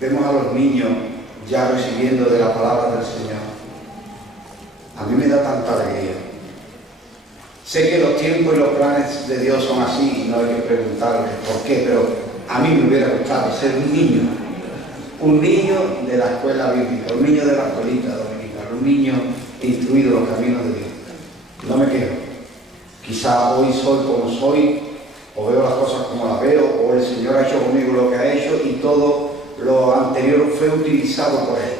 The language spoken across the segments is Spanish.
vemos a los niños ya recibiendo de la palabra del Señor, a mí me da tanta alegría. Sé que los tiempos y los planes de Dios son así y no hay que preguntarle por qué, pero a mí me hubiera gustado ser un niño de la escuela bíblica, un niño de la escuelita dominicana, un niño instruido en los caminos de Dios. No me quejo. Quizá hoy soy como soy, o veo las cosas como las veo, o el Señor ha hecho conmigo lo que ha hecho y todo lo anterior fue utilizado por Él.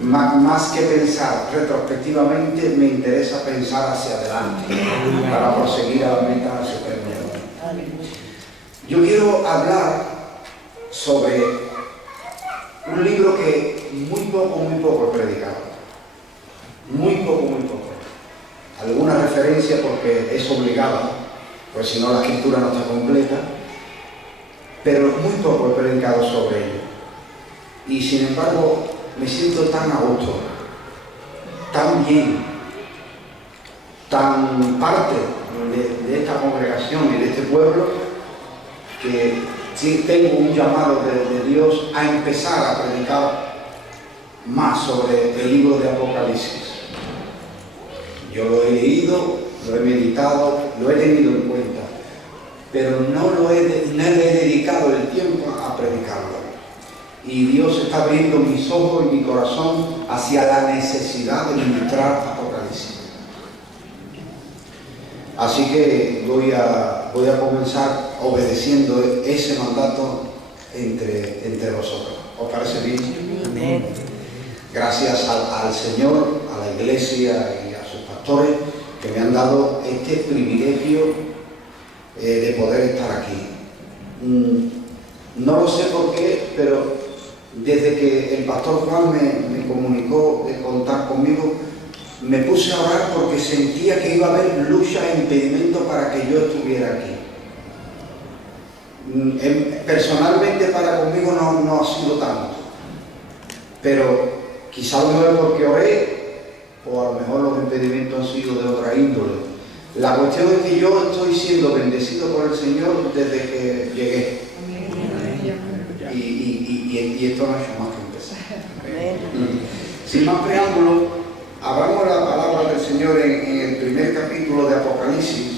Más que pensar retrospectivamente, me interesa pensar hacia adelante para proseguir a la meta superior. Yo quiero hablar sobre un libro que muy poco he predicado. Muy poco. Alguna referencia porque es obligada, pues si no la escritura no está completa, pero muy poco he predicado sobre ello. Y sin embargo, me siento tan a gusto, tan bien, tan parte de esta congregación y de este pueblo, que sí tengo un llamado de Dios a empezar a predicar más sobre el libro de Apocalipsis. Yo lo he leído, lo he meditado, lo he tenido en cuenta, pero no le he dedicado el tiempo a predicarlo. Y Dios está abriendo mis ojos y mi corazón hacia la necesidad de ministrar Apocalipsis. Así que voy a comenzar obedeciendo ese mandato entre vosotros. ¿Os parece bien? Amén. Gracias al Señor, a la Iglesia y a sus pastores que me han dado este privilegio de poder estar aquí. No lo sé por qué, pero desde que el pastor Juan me comunicó de contar conmigo, me puse a orar porque sentía que iba a haber lucha e impedimento para que yo estuviera aquí. Personalmente para conmigo no ha sido tanto, pero quizá no es porque oré, o a lo mejor los impedimentos han sido de otra índole. La cuestión es que yo estoy siendo bendecido por el Señor desde que llegué. Y esto no ha hecho más que empezar. Sin más preámbulo, abramos la palabra del Señor en el primer capítulo de Apocalipsis.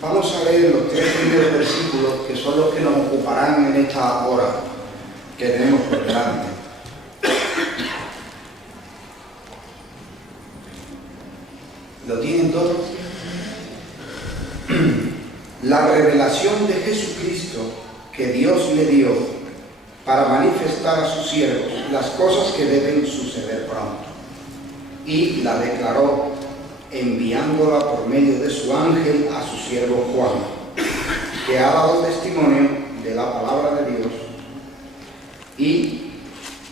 Vamos a leer los 3 primeros versículos que son los que nos ocuparán en esta hora que tenemos por delante. ¿Lo tienen todos? La revelación de Jesucristo que Dios le dio para manifestar a sus siervos las cosas que deben suceder pronto. Y la declaró enviándola por medio de su ángel a su siervo Juan, que ha dado testimonio de la palabra de Dios y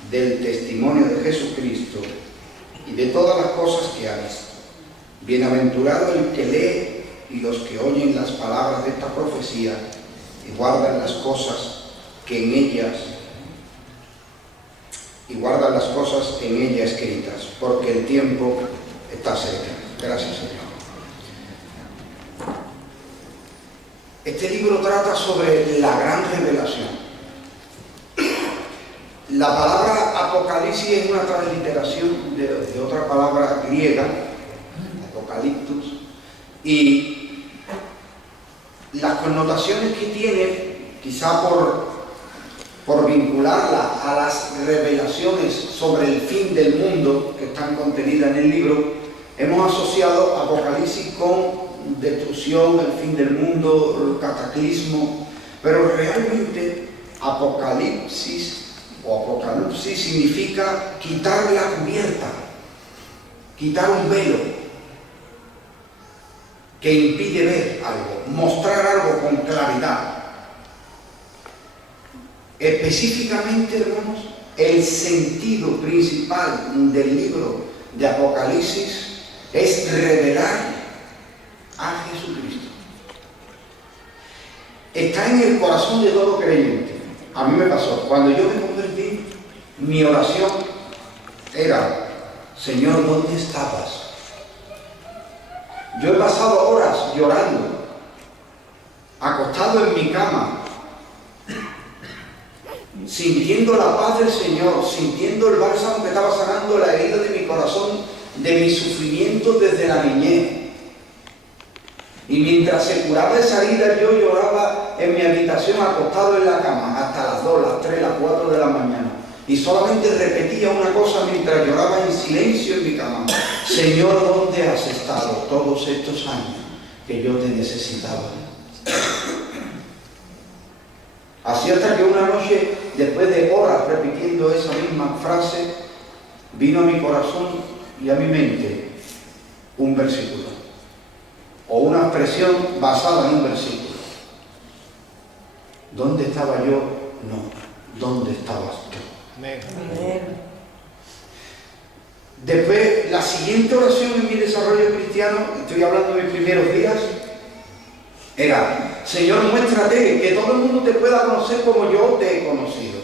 del testimonio de Jesucristo y de todas las cosas que ha visto. Bienaventurado el que lee y los que oyen las palabras de esta profecía y guardan las cosas en ella escritas, porque el tiempo está cerca. Gracias, Señor. Este libro trata sobre la gran revelación. La palabra Apocalipsis es una transliteración de otra palabra griega, Apocaliptus, y las connotaciones que tiene, quizá por vincularla a las revelaciones sobre el fin del mundo que están contenidas en el libro, hemos asociado Apocalipsis con destrucción, el fin del mundo, el cataclismo, pero realmente Apocalipsis significa quitar la cubierta, quitar un velo que impide ver algo, mostrar algo con claridad. Específicamente, hermanos, el sentido principal del libro de Apocalipsis es revelar a Jesucristo. Está en el corazón de todo creyente. A mí me pasó, cuando yo me convertí, mi oración era: Señor, ¿dónde estabas? Yo he pasado horas llorando, acostado en mi cama, sintiendo la paz del Señor, sintiendo el bálsamo que estaba sanando la herida de mi corazón, de mi sufrimiento desde la niñez. Y mientras se curaba esa herida, yo lloraba en mi habitación, acostado en la cama, hasta las 2, las 3, las 4 de la mañana. Y solamente repetía una cosa mientras lloraba en silencio en mi cama: Señor, ¿dónde has estado todos estos años que yo te necesitaba? Así hasta que una noche, después de horas repitiendo esa misma frase, vino a mi corazón y a mi mente un versículo, o una expresión basada en un versículo. ¿Dónde estaba yo? No. ¿Dónde estabas tú? Amén. Después, la siguiente oración en mi desarrollo cristiano, estoy hablando de mis primeros días, era: Señor, muéstrate, que todo el mundo te pueda conocer como yo te he conocido.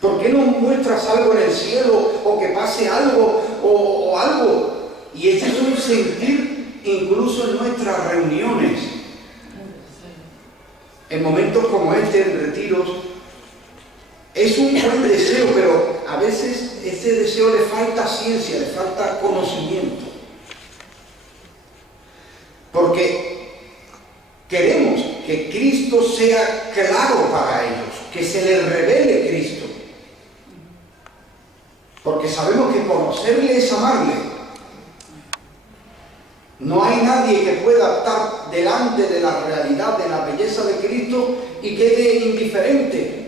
¿Por qué no muestras algo en el cielo, o que pase algo, o algo? Y este es un sentir incluso en nuestras reuniones, en momentos como este, en retiros. Es un buen deseo, pero a veces ese deseo le falta ciencia, le falta conocimiento. Porque queremos que Cristo sea claro para ellos, que se les revele Cristo. Porque sabemos que conocerle es amarle. No hay nadie que pueda estar delante de la realidad, de la belleza de Cristo y quede indiferente.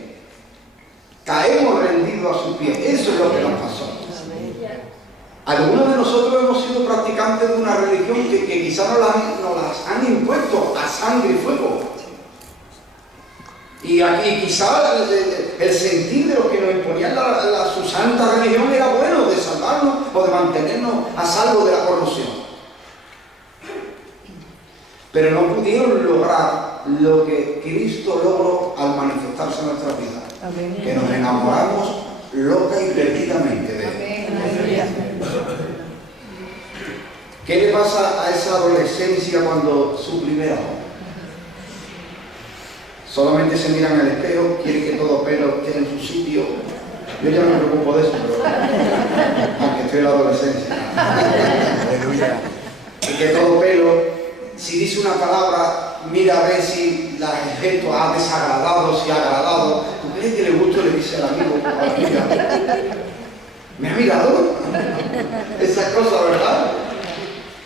Caemos rendidos a sus pies. Eso es lo que nos pasó. Algunos de nosotros hemos sido practicantes de una religión que quizás nos las han impuesto a sangre y fuego. Y aquí quizás el sentir de lo que nos imponían su santa religión era bueno, de salvarnos o de mantenernos a salvo de la corrupción. Pero no pudieron lograr lo que Cristo logró al manifestarse en nuestras vidas. Amén. Que nos enamoramos loca y perdidamente de Él. Amén. ¿Qué le pasa a esa adolescencia cuando su primer amor? Solamente se miran al espejo, quieren que todo pelo esté en su sitio. Yo ya no me preocupo de eso, pero aunque estoy en la adolescencia. Aleluya. Y que todo pelo, si dice una palabra, mira a ver si la objeto ha desagradado, si ha agradado. ¿Tú crees que le gusta? Le dice al amigo: ¿me ha mirado? Esa cosa, ¿verdad?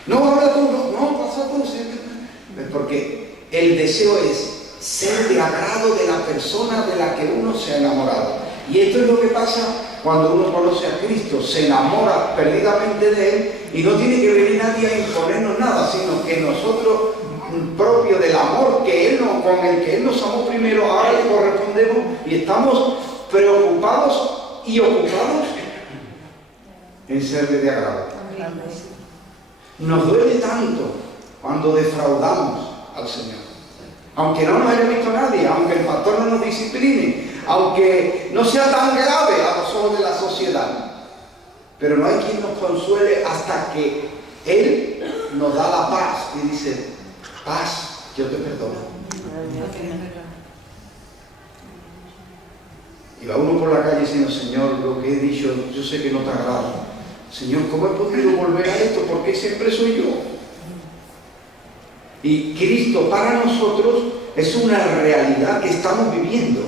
No, ahora tú, no, pasa tú. Porque el deseo es ser de agrado de la persona de la que uno se ha enamorado. Y esto es lo que pasa cuando uno conoce a Cristo, se enamora perdidamente de Él, y no tiene que venir nadie a imponernos nada, sino que nosotros, propio del amor con el que Él nos amó primero, ahora le correspondemos y estamos preocupados y ocupados en serle de agrado. Nos duele tanto cuando defraudamos al Señor. Aunque no nos haya visto nadie, aunque el pastor no nos discipline, aunque no sea tan grave a los ojos de la sociedad, pero no hay quien nos consuele hasta que Él nos da la paz y dice: paz, yo te perdono. Y va uno por la calle diciendo: Señor, lo que he dicho, yo sé que no te agrada. Señor, ¿cómo he podido volver a esto? ¿Por qué siempre soy yo? Y Cristo para nosotros es una realidad que estamos viviendo.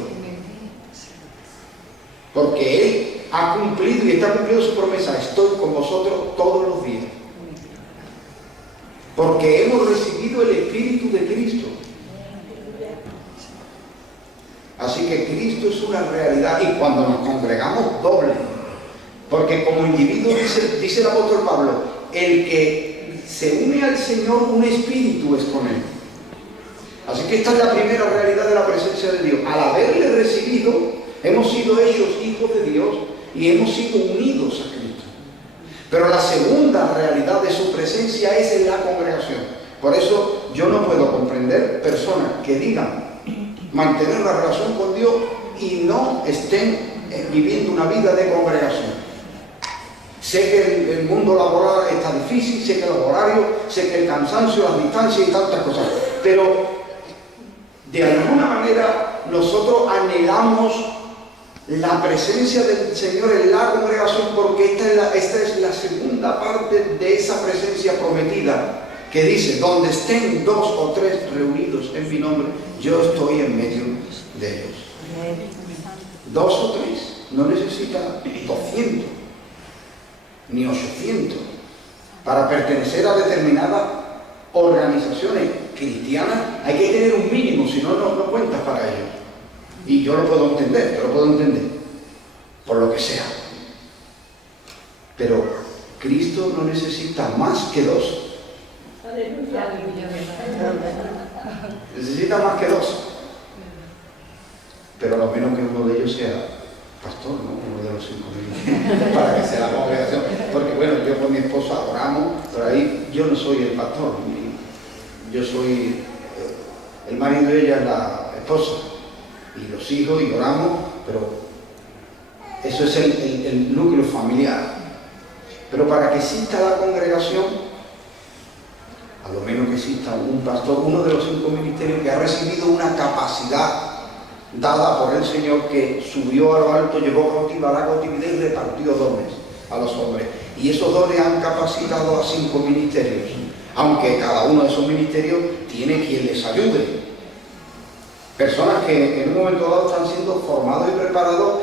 Porque Él ha cumplido y está cumpliendo su promesa: estoy con vosotros todos los días. Porque hemos recibido el Espíritu de Cristo. Así que Cristo es una realidad, y cuando nos congregamos doble. Porque como individuo, dice el apóstol Pablo, el que se une al Señor, un espíritu es con Él. Así que esta es la primera realidad de la presencia de Dios. Al haberle recibido, hemos sido hechos hijos de Dios y hemos sido unidos a Cristo. Pero la segunda realidad de su presencia es en la congregación. Por eso yo no puedo comprender personas que digan mantener una relación con Dios y no estén viviendo una vida de congregación. Sé que el mundo laboral está difícil, sé que los horarios, sé que el cansancio, las distancias y tantas cosas, pero de alguna manera nosotros anhelamos la presencia del Señor en la congregación, porque esta es la segunda parte de esa presencia prometida, que dice: donde estén 2 o 3 reunidos en mi nombre, yo estoy en medio de ellos. 2 o 3, no necesita 200 ni 800 para pertenecer a determinadas organizaciones cristianas. Hay que tener un mínimo, si no, no cuentas para ellos. Y yo lo puedo entender, por lo que sea. Pero Cristo no necesita más que 2. Necesita más que 2. Pero a lo menos que uno de ellos sea pastor, ¿no? Uno de los 5.000, para que sea la congregación. Porque bueno, yo con mi esposa oramos, pero ahí yo no soy el pastor, yo soy el marido de ella, es la esposa, y los hijos, y oramos, pero eso es el núcleo familiar. Pero para que exista la congregación, a lo menos que exista un pastor, uno de los 5 ministerios que ha recibido una capacidad dada por el Señor, que subió a lo alto, llevó cautiva a la cautividad y repartió dones a los hombres. Y esos dones han capacitado a 5 ministerios, aunque cada uno de esos ministerios tiene quien les ayude. Personas que en un momento dado están siendo formados y preparados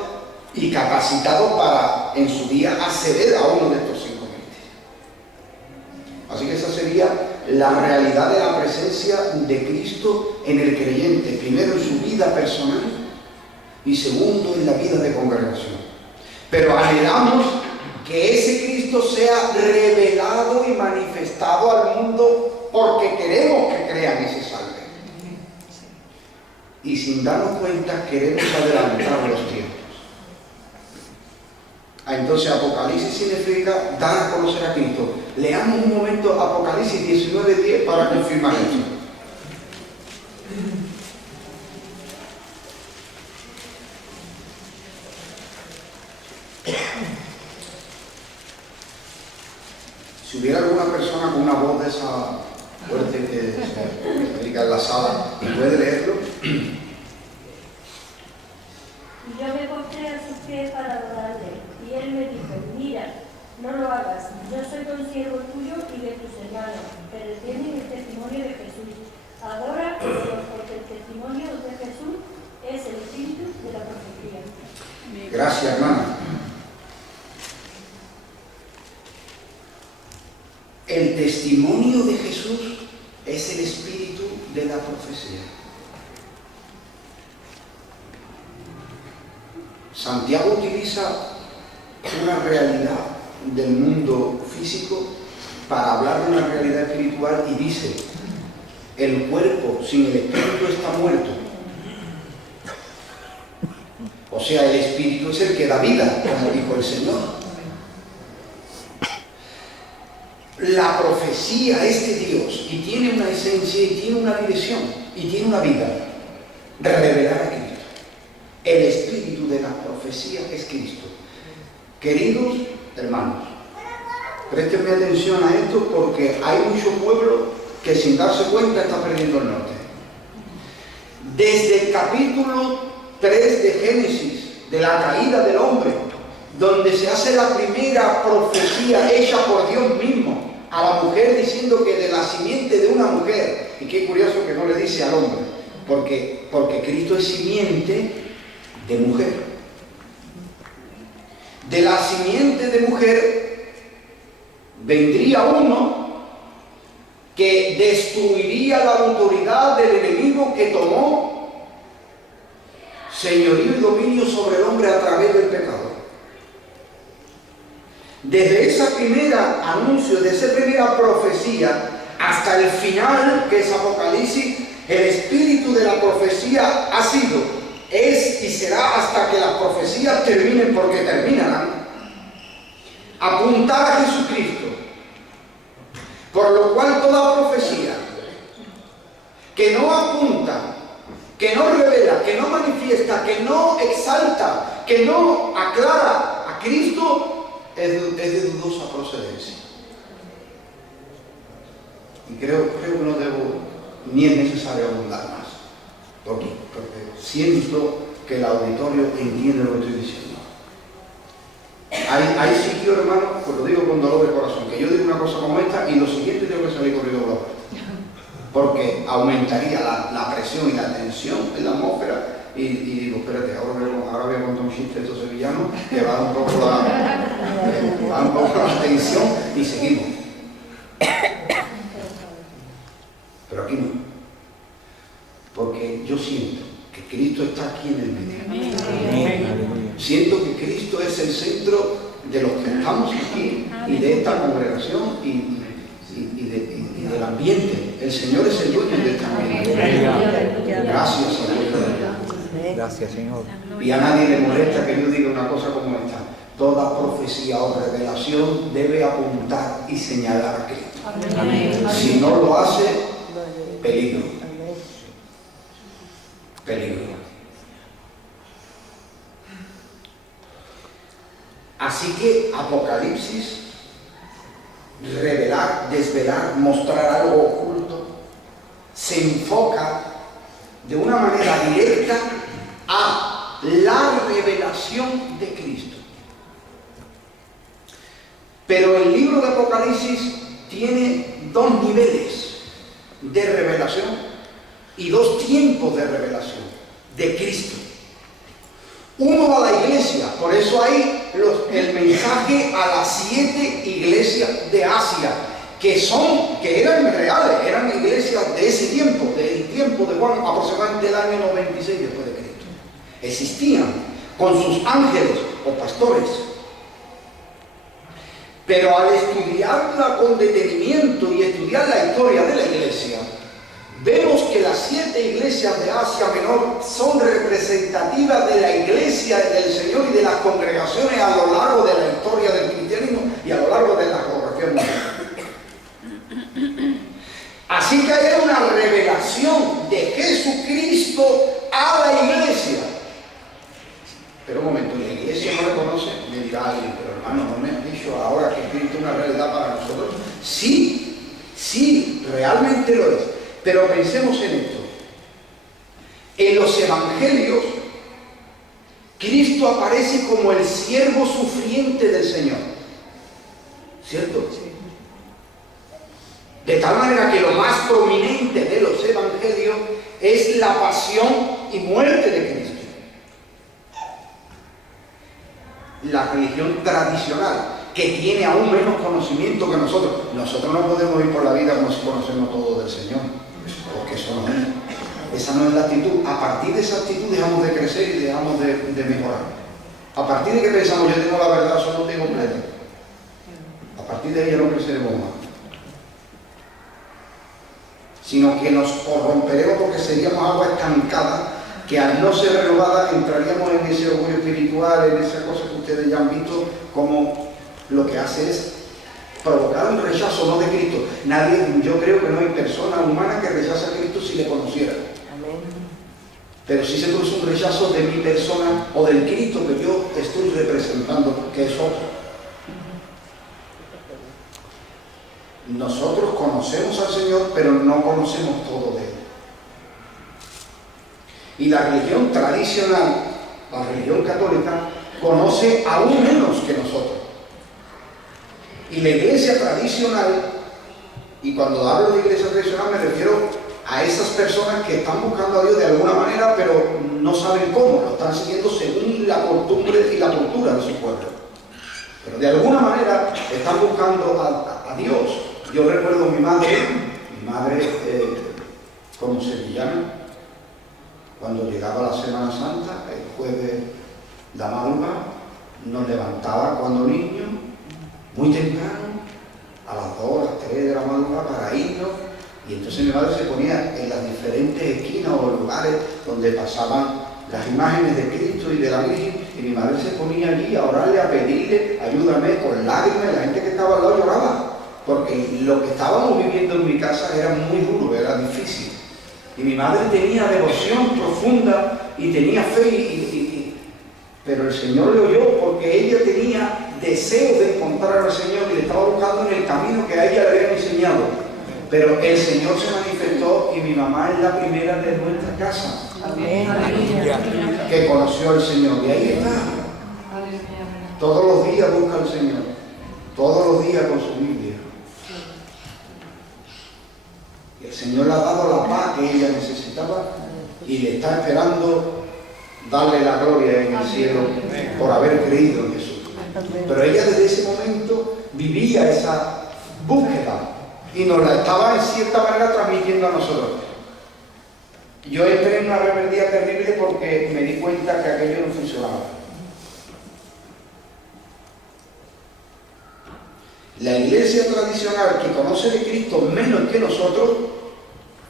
y capacitados para en su día acceder a uno de estos 5 ministerios. Así que esa sería la realidad de la presencia de Cristo en el creyente, primero en su vida personal y segundo en la vida de congregación. Pero anhelamos que ese Cristo sea revelado y manifestado al mundo, porque queremos que crean y se salven. Y sin darnos cuenta queremos adelantar los tiempos. Entonces Apocalipsis significa dar a conocer a Cristo. Leamos un momento Apocalipsis 19:10 para confirmar esto. Si hubiera alguna persona con una voz de esa fuerte que se predica en la sala, ¿puede leerlo? Y yo me postré a sus pies para adorarle, y él me dijo: mira, no lo hagas, yo soy consiervo tuyo y de tus hermanos, que retienen el testimonio de Jesús. Adora a Dios, porque el testimonio de Jesús es el espíritu de la profecía. Gracias, hermana. El testimonio de Jesús es el espíritu de la profecía. Santiago utiliza una realidad del mundo físico para hablar de una realidad espiritual y dice: el cuerpo sin el espíritu está muerto. O sea, el espíritu es el que da vida, como dijo el Señor. La profecía es de Dios y tiene una esencia y tiene una dirección y tiene una vida: revelar a Cristo. El espíritu de la profecía es Cristo. Queridos hermanos, préstenme atención a esto, porque hay mucho pueblo que sin darse cuenta está perdiendo el norte. Desde el capítulo 3 de Génesis, de la caída del hombre, donde se hace la primera profecía hecha por Dios mismo a la mujer, diciendo que de la simiente de una mujer, y qué curioso que no le dice al hombre, porque Cristo es simiente de mujer. De la simiente de mujer vendría uno que destruiría la autoridad del enemigo que tomó señorío y dominio sobre el hombre a través del pecado. Desde ese primer anuncio, de esa primera profecía, hasta el final, que es Apocalipsis, el espíritu de la profecía ha sido, es y será hasta que las profecías terminen, porque terminarán, apuntar a Jesucristo, por lo cual toda profecía que no apunta, que no revela, que no manifiesta, que no exalta, que no aclara a Cristo, es de dudosa procedencia. Y creo que no debo, ni es necesario abundar más, porque siento que el auditorio entiende lo que estoy diciendo. Hay sitios, hermano, pues lo digo con dolor de corazón, que yo digo una cosa como esta y lo siguiente tengo que salir corriendo por la puerta, porque aumentaría la presión y la tensión en la atmósfera y digo, espérate, ahora voy a contar un chiste de estos sevillanos que va un poco la tensión y seguimos. Pero aquí no, porque yo siento que Cristo está aquí en el medio. Amén. Siento que Cristo es el centro de los que estamos aquí y de esta congregación y del ambiente. El Señor es el dueño de esta ambiente. Gracias, Señor. Gracias, Señor. Y a nadie le molesta que yo diga una cosa como esta. Toda profecía o revelación debe apuntar y señalar a Cristo. Amén. Si no lo hace, peligro. Peligro. Así que Apocalipsis, revelar, desvelar, mostrar algo oculto, se enfoca de una manera directa a la revelación de Cristo. Pero el libro de Apocalipsis tiene dos niveles de revelación y dos tiempos de revelación de Cristo. Uno a la iglesia, por eso hay el mensaje a las 7 iglesias de Asia, que eran reales, eran iglesias de ese tiempo, del tiempo de Juan, aproximadamente el año 96 después de Cristo. Existían con sus ángeles o pastores. Pero al estudiarla con detenimiento y estudiar la historia de la iglesia, vemos que las 7 iglesias de Asia Menor son representativas de la iglesia del Señor y de las congregaciones a lo largo de la historia del cristianismo y a lo largo de la geografía mundial. Así que hay una revelación de Jesucristo a la iglesia. Pero un momento, ¿la iglesia no le conoce? Me dirá alguien, pero hermano, ¿no me has dicho ahora que Cristo es una realidad para nosotros? Sí, realmente lo es. Pero pensemos en esto. En los evangelios, Cristo aparece como el siervo sufriente del Señor. ¿Cierto? De tal manera que lo más prominente de los evangelios es la pasión y muerte de Cristo. La religión tradicional, que tiene aún menos conocimiento que nosotros. Nosotros no podemos ir por la vida como si conocemos todo del Señor, porque eso no es. Esa no es la actitud. A partir de esa actitud dejamos de crecer y dejamos de mejorar. A partir de que pensamos, yo tengo la verdad, solo tengo completa. A partir de ahí ya no creceremos más. Sino que nos corromperemos porque seríamos agua estancada, que al no ser renovada entraríamos en ese orgullo espiritual, en esa cosa que ustedes ya han visto, como lo que hace es provocar un rechazo, no de Cristo. Yo creo que no hay persona humana que rechace a Cristo si le conociera. Amén. Pero sí se produce un rechazo de mi persona o del Cristo que yo estoy representando, que es otro. Nosotros conocemos al Señor, pero no conocemos todo de Él. Y la religión tradicional, la religión católica, conoce aún menos que nosotros. Y la iglesia tradicional, y cuando hablo de iglesia tradicional me refiero a esas personas que están buscando a Dios de alguna manera, pero no saben cómo, lo están siguiendo según la costumbre y la cultura de su pueblo. Pero de alguna manera están buscando a Dios. Yo recuerdo a mi madre como sevillana, cuando llegaba la Semana Santa, el jueves de la madrugada, nos levantaba cuando niños, muy temprano, a las 2, a las 3 de la madrugada para irnos, y entonces mi madre se ponía en las diferentes esquinas o lugares donde pasaban las imágenes de Cristo y de la Virgen, Y mi madre se ponía allí a orarle, a pedirle, ayúdame, con lágrimas, y la gente que estaba al lado lloraba, porque lo que estábamos viviendo en mi casa era muy duro, era difícil. Y mi madre tenía devoción profunda y tenía fe, pero el Señor le oyó porque ella tenía deseo de encontrar al Señor y le estaba buscando en el camino que a ella le habían enseñado. Pero el Señor se manifestó y mi mamá es la primera de nuestra casa. Amén. Que conoció al Señor. Y ahí está. Todos los días busca al Señor. Todos los días con su Biblia. Y el Señor le ha dado la paz que ella necesitaba y le está esperando darle la gloria en el cielo por haber creído en Jesús. Pero ella desde ese momento vivía esa búsqueda y nos la estaba en cierta manera transmitiendo a nosotros. Yo entré en una rebeldía terrible porque me di cuenta que aquello no funcionaba. La iglesia tradicional que conoce de Cristo menos que nosotros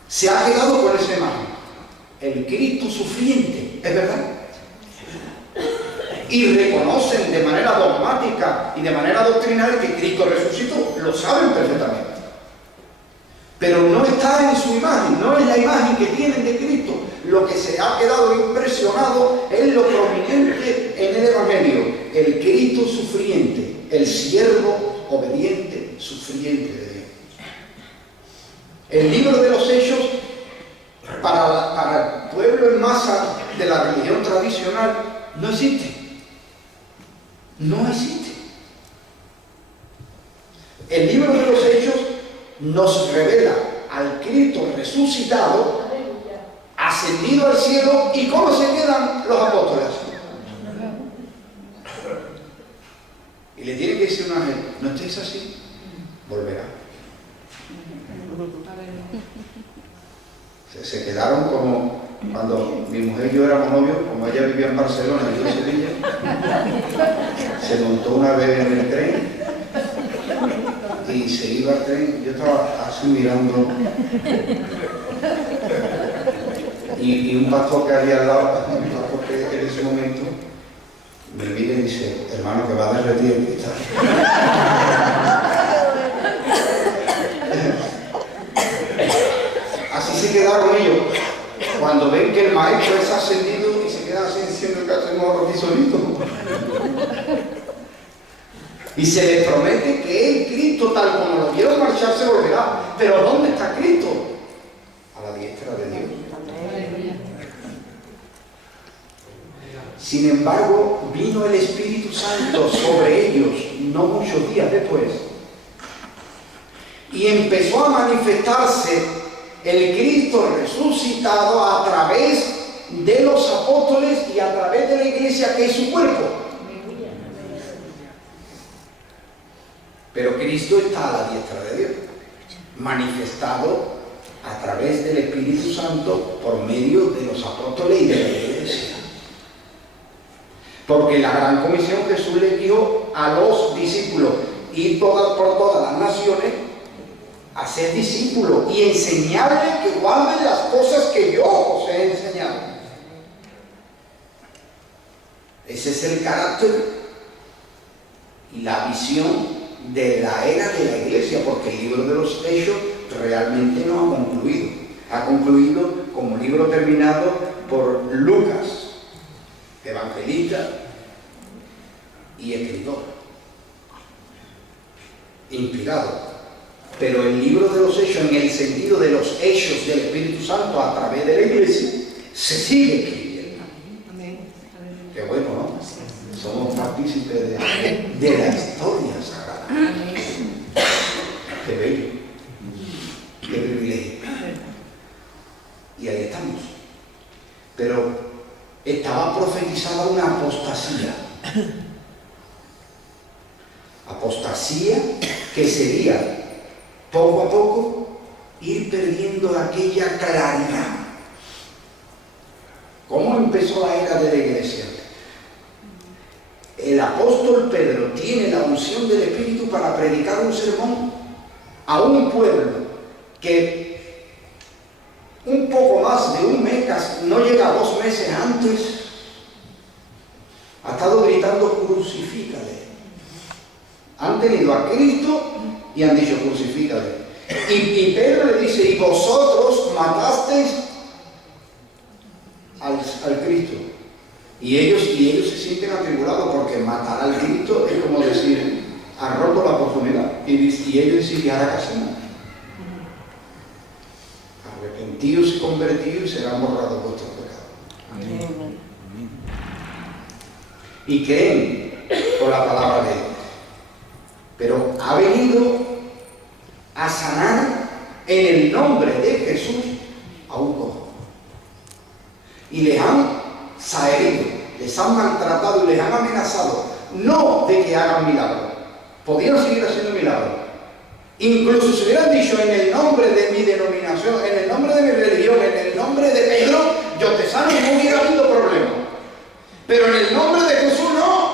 se ha quedado con esa imagen. El Cristo sufriente, ¿es verdad? Y reconocen de manera dogmática y de manera doctrinal que Cristo resucitó, lo saben perfectamente. Pero no está en su imagen, no es la imagen que tienen de Cristo. Lo que se ha quedado impresionado es lo prominente en el Evangelio, el Cristo sufriente, el siervo obediente, sufriente de Dios. El libro de los Hechos, para el pueblo en masa de la religión tradicional, no existe. No existe. El libro de los Hechos nos revela al Cristo resucitado, ascendido al cielo, y cómo se quedan los apóstoles. Y le tiene que decir un ángel, no estéis así, volverá. Se quedaron como cuando mi mujer y yo éramos novios, como ella vivía en Barcelona y yo en Sevilla, se montó una vez en el tren y se iba al tren, yo estaba así mirando y un pastor que había al lado, un pastor que en ese momento me mira y dice, hermano, que va a derretir el cristal. Así se quedaron ellos cuando ven que el maestro es ascendido y se quedan así diciendo que hacemos aquí solitos. Y se les promete que el Cristo, tal como lo vieron marchar, se volverá. Pero ¿dónde está Cristo? A la diestra de Dios. Sin embargo, vino el Espíritu Santo sobre ellos no muchos días después y empezó a manifestarse el Cristo resucitado a través de los apóstoles y a través de la iglesia, que es su cuerpo. Pero Cristo está a la diestra de Dios, manifestado a través del Espíritu Santo por medio de los apóstoles y de la iglesia. Porque la gran comisión Jesús le dio a los discípulos, ir por todas las naciones a ser discípulos y enseñarles que guarden las cosas que yo os he enseñado. Ese es el carácter y la visión de la era de la iglesia, porque el libro de los Hechos realmente no ha concluido. Ha concluido como libro terminado por Lucas, evangelista y escritor, inspirado. Pero el libro de los Hechos, en el sentido de los hechos del Espíritu Santo a través de la iglesia, se sigue escribiendo. Qué bueno, ¿no? Somos partícipes de la historia sagrada. Qué bello, qué privilegio. Y ahí estamos. Pero estaba profetizada una apostasía. Apostasía que sería poco a poco ir perdiendo aquella claridad. ¿Cómo empezó la era de la iglesia? El apóstol Pedro tiene la unción del Espíritu para predicar un sermón a un pueblo que un poco más de un mes, no llega a 2 meses antes, Ha estado gritando, crucifícale. Han tenido a Cristo y han dicho, crucifícale. Y Pedro le dice, y vosotros matasteis al Cristo. Y ellos se sienten atribulados porque matar al Cristo es como decir, han roto la oportunidad. Y ellos dicen, ¿y ahora qué hacemos? Arrepentidos y convertidos y serán borrados vuestros pecados. Amén. Y creen por la palabra de Dios. Pero ha venido a sanar en el nombre de Jesús a un cojo. Y les han saerido, les han maltratado y les han amenazado, no de que hagan milagros. Podían seguir haciendo milagros. Incluso si hubieran dicho, en el nombre de mi denominación, en el nombre de mi religión, en el nombre de Pedro, yo te sano, y no hubiera habido problema. Pero en el nombre de Jesús no.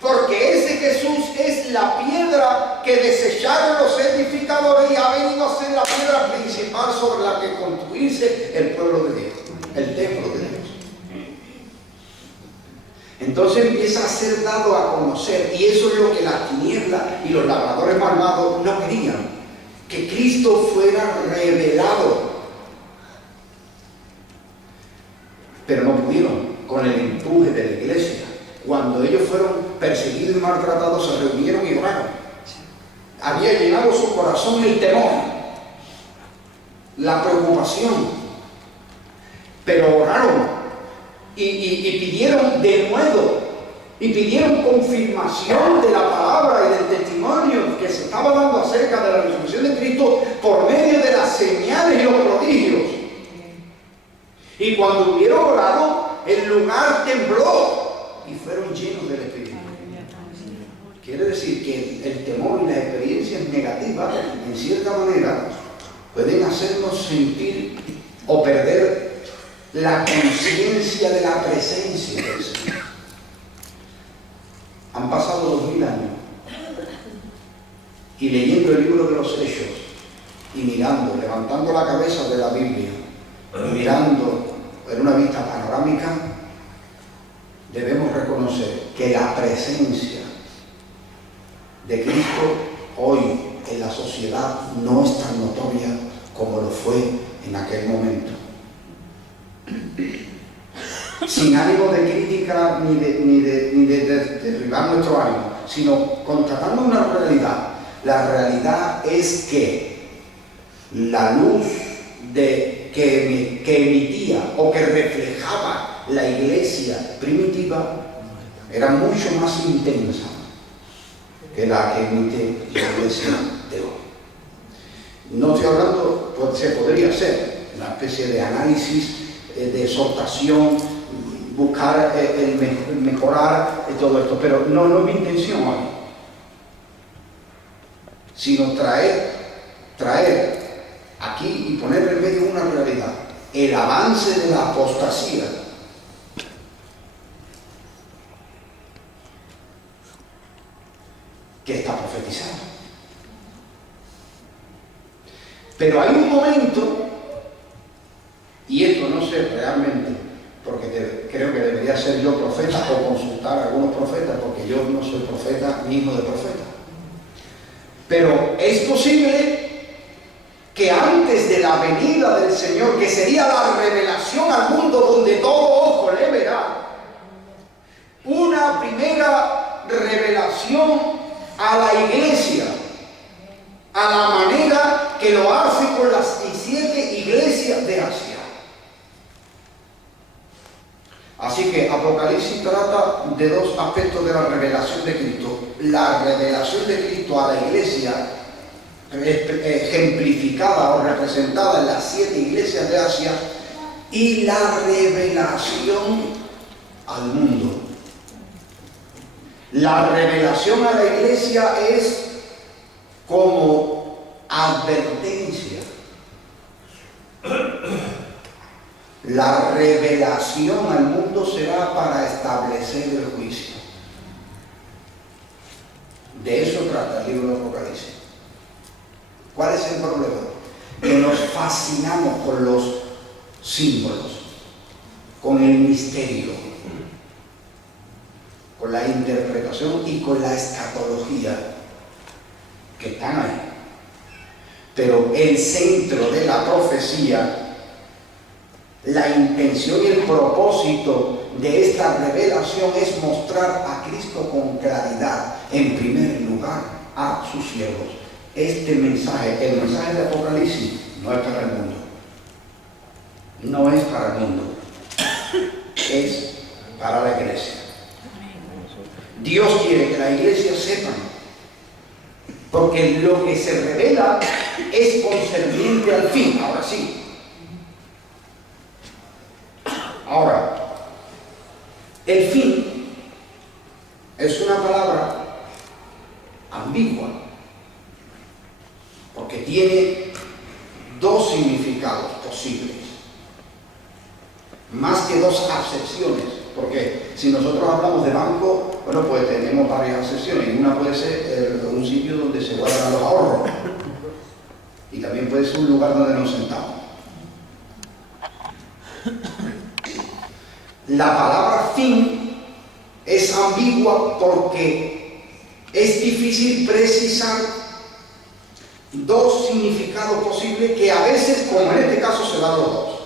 Porque ese Jesús es la piedra que desecharon los edificadores y ha venido a ser la piedra principal sobre la que construirse el pueblo de Dios, el templo de Dios. Entonces empieza a ser dado a conocer, y eso es lo que las tinieblas y los labradores malvados no querían, que Cristo fuera revelado. Pero no pudieron con el empuje de la iglesia. Cuando ellos fueron perseguidos y maltratados, se reunieron y oraron. Había llenado su corazón el temor, la preocupación, pero oraron y pidieron denuedo y pidieron confirmación de la palabra y del testimonio que se estaba dando acerca de la resurrección de Cristo por medio de las señales y los prodigios. Y cuando hubieron orado, el lugar tembló y fueron llenos del Espíritu. Quiere decir que el temor y las experiencias negativas, en cierta manera, pueden hacernos sentir o perder la conciencia de la presencia del Señor. Han pasado 2000 años y leyendo el libro de los Hechos y mirando, levantando la cabeza de la Biblia, mirando en una vista panorámica, debemos reconocer que la presencia de Cristo hoy en la sociedad no es tan notoria como lo fue en aquel momento. Sin ánimo de crítica ni de derribar nuestro ánimo, sino constatando una realidad. La realidad es que la luz que emitía o que reflejaba la iglesia primitiva era mucho más intensa que la que emite la iglesia de hoy. No estoy hablando, pues se podría hacer una especie de análisis, de exhortación, buscar mejorar todo esto, pero no es mi intención hoy, sino traer aquí y poner en medio una realidad, el avance de la apostasía que está profetizado. Pero hay un momento, y esto no sé realmente, porque creo que debería ser yo profeta o consultar a algunos profetas, porque yo no soy profeta ni hijo de profeta. Pero es posible que antes de la venida del Señor, que sería la revelación al mundo donde todo ojo le verá, una primera revelación a la iglesia, a la manera que lo hace con las 17 iglesias de Asia. Así que Apocalipsis trata de dos aspectos de la revelación de Cristo. La revelación de Cristo a la iglesia ejemplificada o representada en las 7 iglesias de Asia, y la revelación al mundo. La revelación a la iglesia es como advertencia. La revelación al mundo será para establecer el juicio. De eso trata el libro de Apocalipsis. ¿Cuál es el problema? Que nos fascinamos con los símbolos, con el misterio. tribulación y con la escatología que están ahí. Pero el centro de la profecía, la intención y el propósito de esta revelación es mostrar a Cristo con claridad, en primer lugar, a sus siervos. Este mensaje, el mensaje de Apocalipsis, no es para el mundo. No es para el mundo. Es para la iglesia. Dios quiere que la iglesia sepa, porque lo que se revela es concerniente al fin. Ahora sí. Ahora, el fin es una palabra ambigua, porque tiene dos significados posibles, más que dos acepciones, porque si nosotros hablamos de banco, bueno, pues tenemos varias acepciones. Una puede ser un sitio donde se guardan los ahorros, y también puede ser un lugar donde nos sentamos. La palabra fin es ambigua porque es difícil precisar dos significados posibles que a veces, como en este caso, se dan los dos.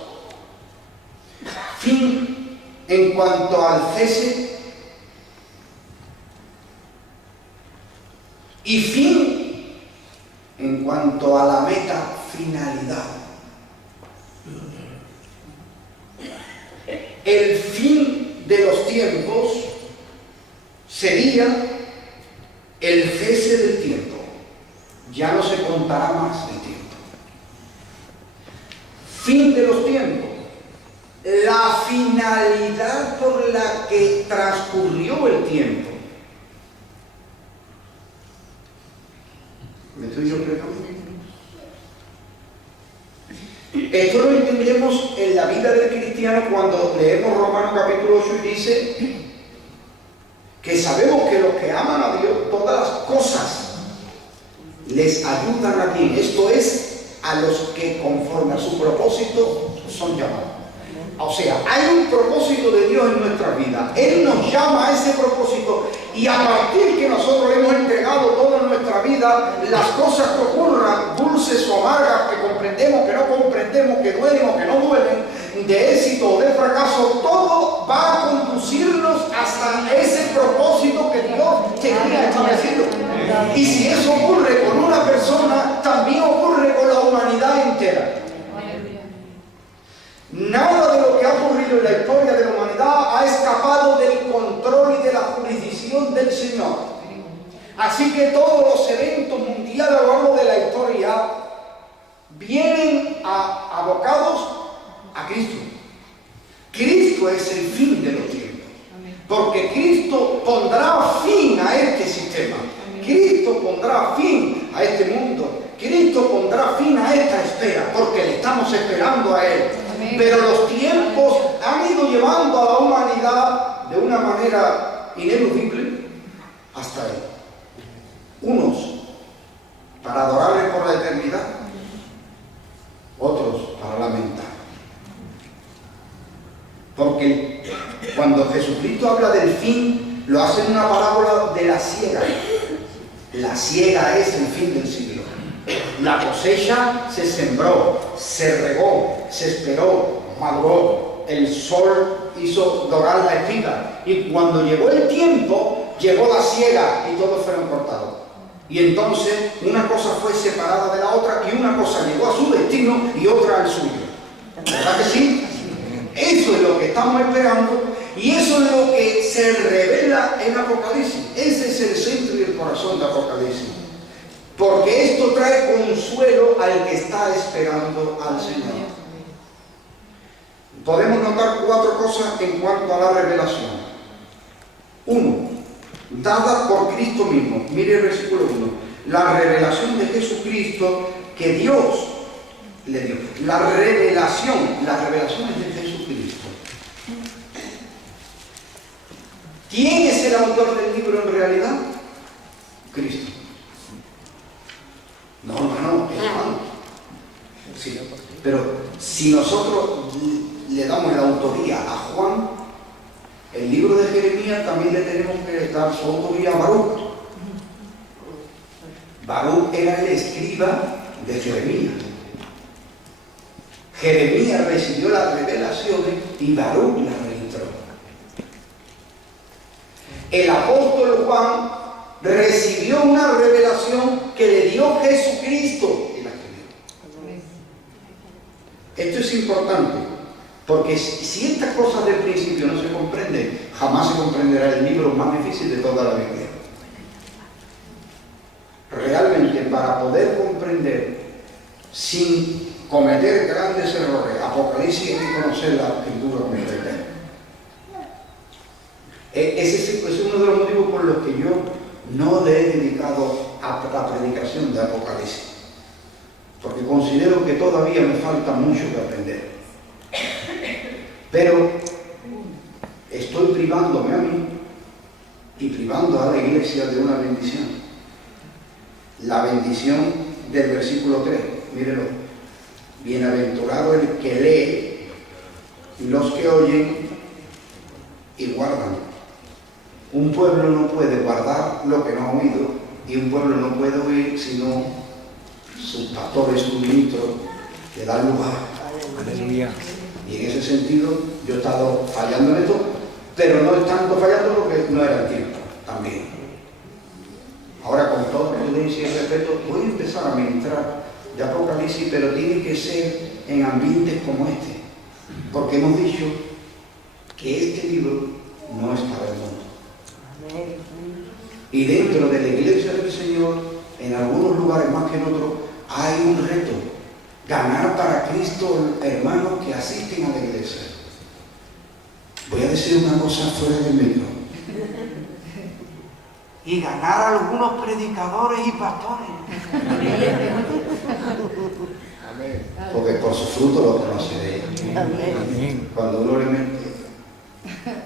Fin en cuanto al cese y fin en cuanto a la meta finalidad. El fin de los tiempos sería el cese del tiempo. Ya no se contará más el tiempo. Fin de los tiempos. La finalidad por la que transcurrió el tiempo. ¿Me estoy yo explicando? Esto lo entendemos en la vida del cristiano cuando leemos Romanos capítulo 8 y dice que sabemos que los que aman a Dios, todas las cosas les ayudan a bien. Esto es, a los que conforme a su propósito son llamados. O sea, hay un propósito de Dios en nuestra vida. Él nos llama a ese propósito y a partir que nosotros hemos entregado toda nuestra vida, las cosas que ocurran, dulces o amargas, que comprendemos, que no comprendemos, que duelen o que no duelen, de éxito o de fracaso, todo va a conducirnos hasta ese propósito que Dios tenía establecido. Y si eso ocurre con una persona, también ocurre con la humanidad entera. Nada de lo que ha ocurrido en la historia de la humanidad ha escapado del control y de la jurisdicción del Señor. Así que todos los eventos mundiales a lo largo de la historia vienen abocados a Cristo. Cristo es el fin de los tiempos, porque Cristo pondrá fin a este sistema. Cristo pondrá fin a este mundo. Cristo pondrá fin a esta espera, porque le estamos esperando a Él. Pero los tiempos han ido llevando a la humanidad de una manera ineludible hasta Él. Unos para adorarle por la eternidad, otros para lamentar. Porque cuando Jesucristo habla del fin, lo hace en una parábola de la siega. La siega es el fin del siglo. La cosecha se sembró, se regó, se esperó, maduró, el sol hizo dorar la espiga y cuando llegó el tiempo, llegó la siega y todos fueron cortados. Y entonces una cosa fue separada de la otra y una cosa llegó a su destino y otra al suyo. ¿Verdad que sí? Eso es lo que estamos esperando y eso es lo que se revela en Apocalipsis. Ese es el centro y el corazón de Apocalipsis. Porque esto trae consuelo al que está esperando al Señor. Podemos notar cuatro cosas en cuanto a la revelación. Uno, dada por Cristo mismo. Mire el versículo 1. La revelación de Jesucristo que Dios le dio. La revelación es de Jesucristo. ¿Quién es el autor del libro en realidad? Cristo. No, es Juan. Sí, pero si nosotros le damos la autoría a Juan, el libro de Jeremías también le tenemos que dar su autoría a Baruch. Baruch era el escriba de Jeremías. Jeremías recibió las revelaciones y Baruch las registró. El apóstol Juan recibió una revelación que le dio Jesucristo y la escribió. Esto es importante, porque si estas cosas del principio no se comprenden, jamás se comprenderá el libro más difícil de toda la Biblia. Realmente, para poder comprender sin cometer grandes errores Apocalipsis, hay que conocer la escritura completa. Ese es uno de los motivos por los que yo no le he dedicado a la predicación de Apocalipsis, porque considero que todavía me falta mucho que aprender. Pero estoy privándome a mí y privando a la iglesia de una bendición. La bendición del versículo 3, mírenlo. Bienaventurado el que lee y los que oyen y guardan. Un pueblo no puede guardar lo que no ha oído, y un pueblo no puede oír sino sus pastores, sus ministros, que dan lugar. Aleluya. Y en ese sentido yo he estado fallando en esto, pero no es tanto fallando porque no era el tiempo también. Ahora, con toda prudencia y respeto, voy a empezar a ministrar de Apocalipsis, pero tiene que ser en ambientes como este, porque hemos dicho que este libro no es para el mundo. Y dentro de la iglesia del Señor, en algunos lugares más que en otros, hay un reto: ganar para Cristo hermanos que asisten a la iglesia. Voy a decir una cosa fuera del medio. Y ganar a algunos predicadores y pastores. Porque por su fruto lo conoceréis. Cuando uno le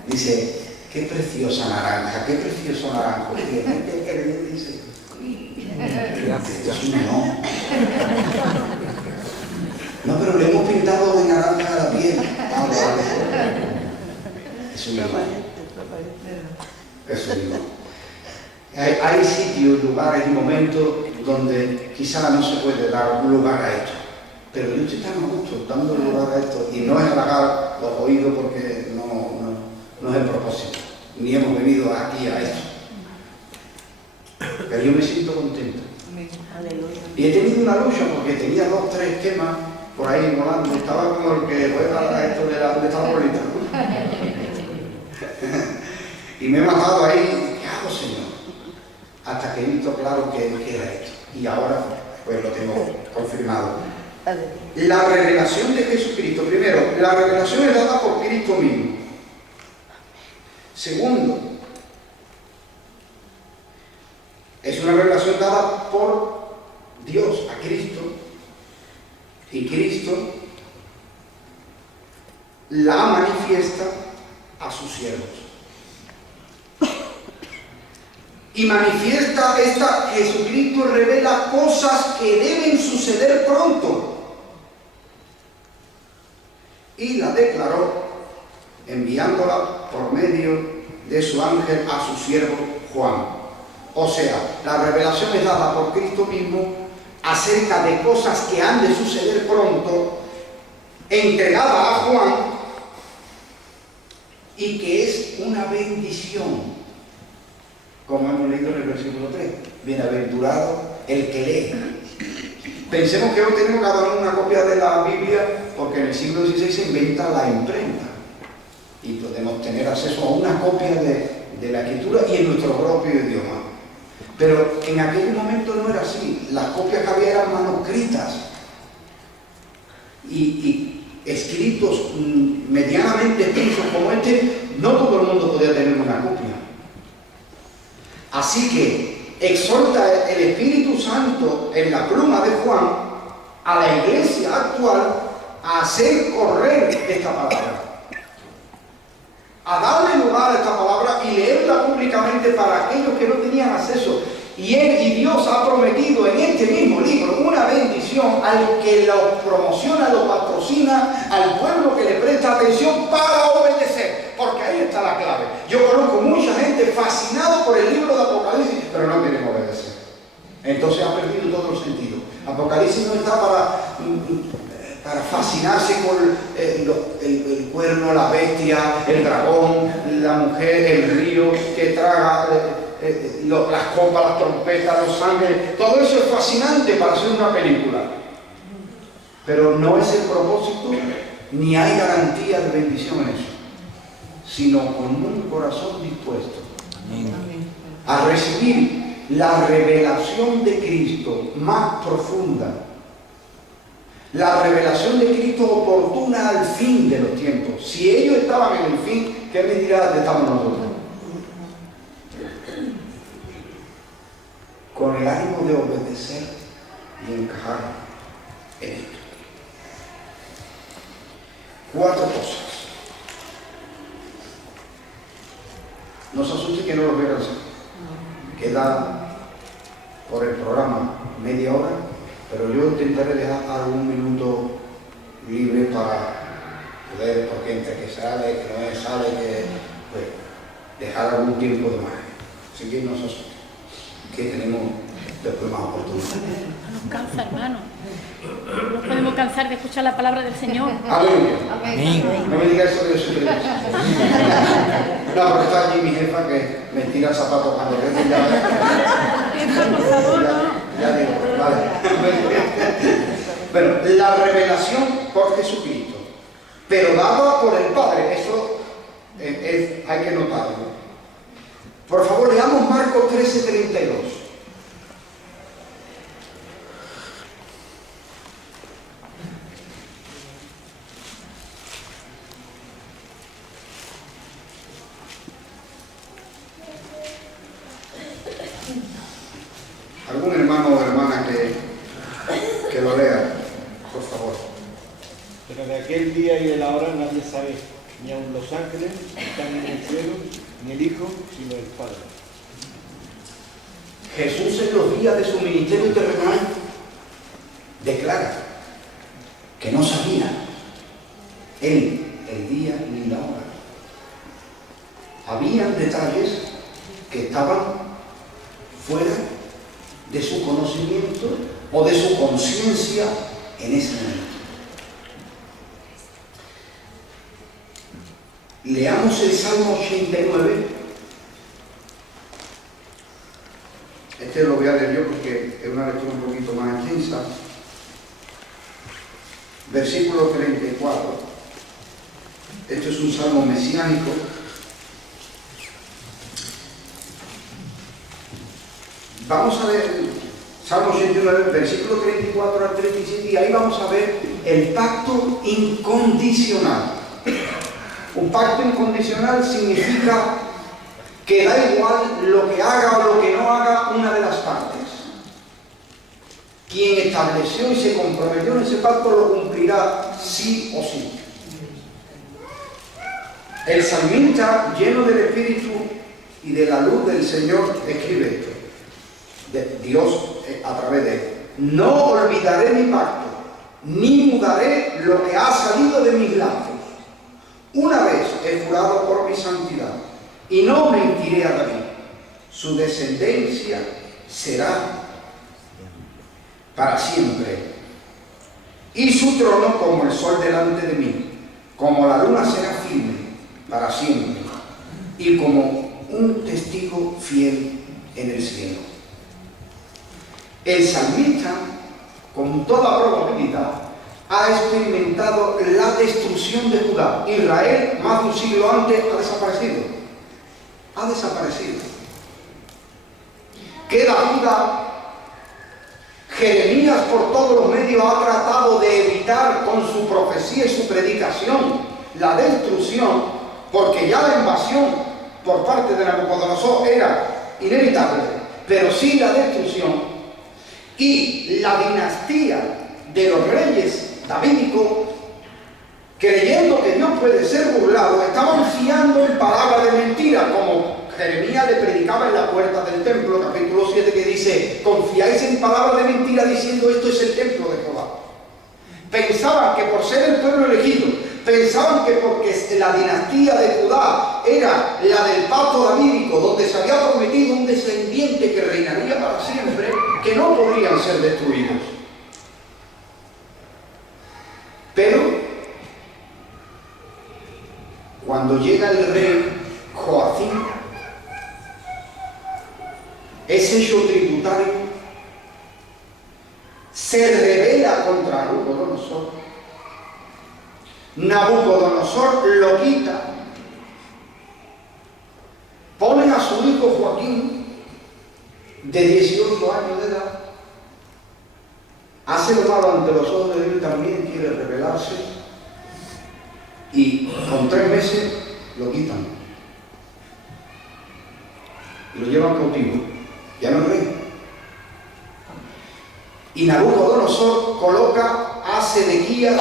dice, qué preciosa naranja, qué precioso naranjo, y la gente que le dice, no. No, pero le hemos pintado de naranja a la piel. Eso mismo. Eso mismo. Hay sitios, lugares y momentos donde quizá no se puede dar lugar a esto. Pero yo estoy tan a gusto dando lugar a esto, y no es halagar los oídos porque no es el propósito, ni hemos venido aquí a esto. Pero yo me siento contento. Y he tenido una lucha porque tenía 2, 3 temas por ahí volando. Estaba como el que juega a esto de donde está la bolita. Y me he matado ahí. ¿Qué hago, Señor? Hasta que he visto claro que era esto. Y ahora pues lo tengo confirmado. La revelación de Jesucristo. Primero, la revelación es dada por Cristo mismo. Segundo, es una revelación dada por Dios a Cristo, y Cristo la manifiesta a sus siervos. Y manifiesta esta, Jesucristo revela cosas que deben suceder pronto. Y la declaró enviándola por medio de su ángel a su siervo Juan. O sea, la revelación es dada por Cristo mismo acerca de cosas que han de suceder pronto, entregada a Juan, y que es una bendición. Como hemos leído en el versículo 3, bienaventurado el que lee. Pensemos que hoy tenemos cada uno una copia de la Biblia, porque en el siglo XVI se inventa la imprenta y podemos tener acceso a una copia de la escritura y en nuestro propio idioma. Pero en aquel momento no era así. Las copias que había eran manuscritas y escritos medianamente extensos como este. No todo el mundo podía tener una copia. Así que exhorta el Espíritu Santo en la pluma de Juan a la iglesia actual a hacer correr esta palabra, a darle lugar a esta palabra y leerla públicamente para aquellos que no tenían acceso. Y Dios ha prometido en este mismo libro una bendición al que lo promociona, lo patrocina, al pueblo que le presta atención para obedecer. Porque ahí está la clave. Yo conozco mucha gente fascinada por el libro de Apocalipsis, pero no quieren obedecer. Entonces ha perdido todo el sentido. Apocalipsis no está para fascinarse con el cuerno, la bestia, el dragón, la mujer, el río que traga las copas, las trompetas, los ángeles. Todo eso es fascinante para hacer una película. Pero no es el propósito, ni hay garantía de bendición en eso, sino con un corazón dispuesto a recibir la revelación de Cristo más profunda, la revelación de Cristo oportuna al fin de los tiempos. Si ellos estaban en el fin, ¿qué mentira estamos nosotros? Con el ánimo de obedecer y encajar en esto. 4 cosas. No se asuste que no lo vean así. Queda por el programa media hora, pero yo intentaré dejar algún minuto libre para poder, porque entre que sale, que no sale, que pues, dejar algún tiempo de margen. Así que no se asuste, que tenemos después más oportunidades. No nos cansa, hermano. No nos podemos cansar de escuchar la palabra del Señor. Amén. No me digas eso de su iglesia. No, porque está allí mi jefa que me tira el zapato cuando vengo ya. Por favor, no. Ya digo, vale. Bueno, la revelación por Jesucristo, pero dada por el Padre, eso hay que notarlo. Por favor, leamos Marcos 13:32. ¿Algún hermano o hermana que lo lea, por favor? Pero de aquel día y de la hora nadie sabe, ni aun los ángeles que están en el cielo, ni el Hijo, sino el Padre. Jesús en los días de su ministerio terrenal declara que no sabía él el día ni la hora. Habían detalles que estaban fuera de su conocimiento o de su conciencia en ese momento. Leamos el Salmo 89. Este lo voy a leer yo porque es una lectura un poquito más extensa. Versículo 34. Esto es un salmo mesiánico. Vamos a ver Salmo 89, versículo 34 al 37, y ahí vamos a ver el pacto incondicional. Un pacto incondicional significa que da igual lo que haga o lo que no haga una de las partes. Quien estableció y se comprometió en ese pacto lo cumplirá sí o sí. El salmista, lleno del Espíritu y de la luz del Señor, escribe esto. De Dios a través de él. No olvidaré mi pacto, ni mudaré lo que ha salido de mis labios. Una vez he jurado por mi santidad, y no mentiré a David. Su descendencia será para siempre, y su trono como el sol delante de mí, como la luna será firme para siempre, y como un testigo fiel en el cielo. El salmista, con toda probabilidad, ha experimentado la destrucción de Judá. Israel, más de un siglo antes, ha desaparecido. Ha desaparecido. Queda Judá. Jeremías, por todos los medios, ha tratado de evitar con su profecía y su predicación la destrucción, porque ya la invasión por parte de Nabucodonosor era inevitable, pero sí la destrucción. Y la dinastía de los reyes davídicos, creyendo que Dios puede ser burlado, estaban fiando en palabras de mentira, como Jeremías le predicaba en la puerta del templo, capítulo 7, que dice: confiáis en palabras de mentira diciendo esto es el templo de Jehová. Pensaban que por ser el pueblo elegido, pensaban que porque la dinastía de Judá era la del pacto davídico, donde se había prometido un descendiente que reinaría para siempre, que no podrían ser destruidos. Pero cuando llega el rey Joacim, es hecho tributario, se rebela contra Nabucodonosor. Nabucodonosor lo quita, pone a su hijo Joaquín, de 18 años de edad, hace lo malo ante los ojos de Dios y también quiere rebelarse, y con 3 meses lo quitan y lo llevan cautivo, ya no es rey. Y Nabucodonosor coloca a Sedequías,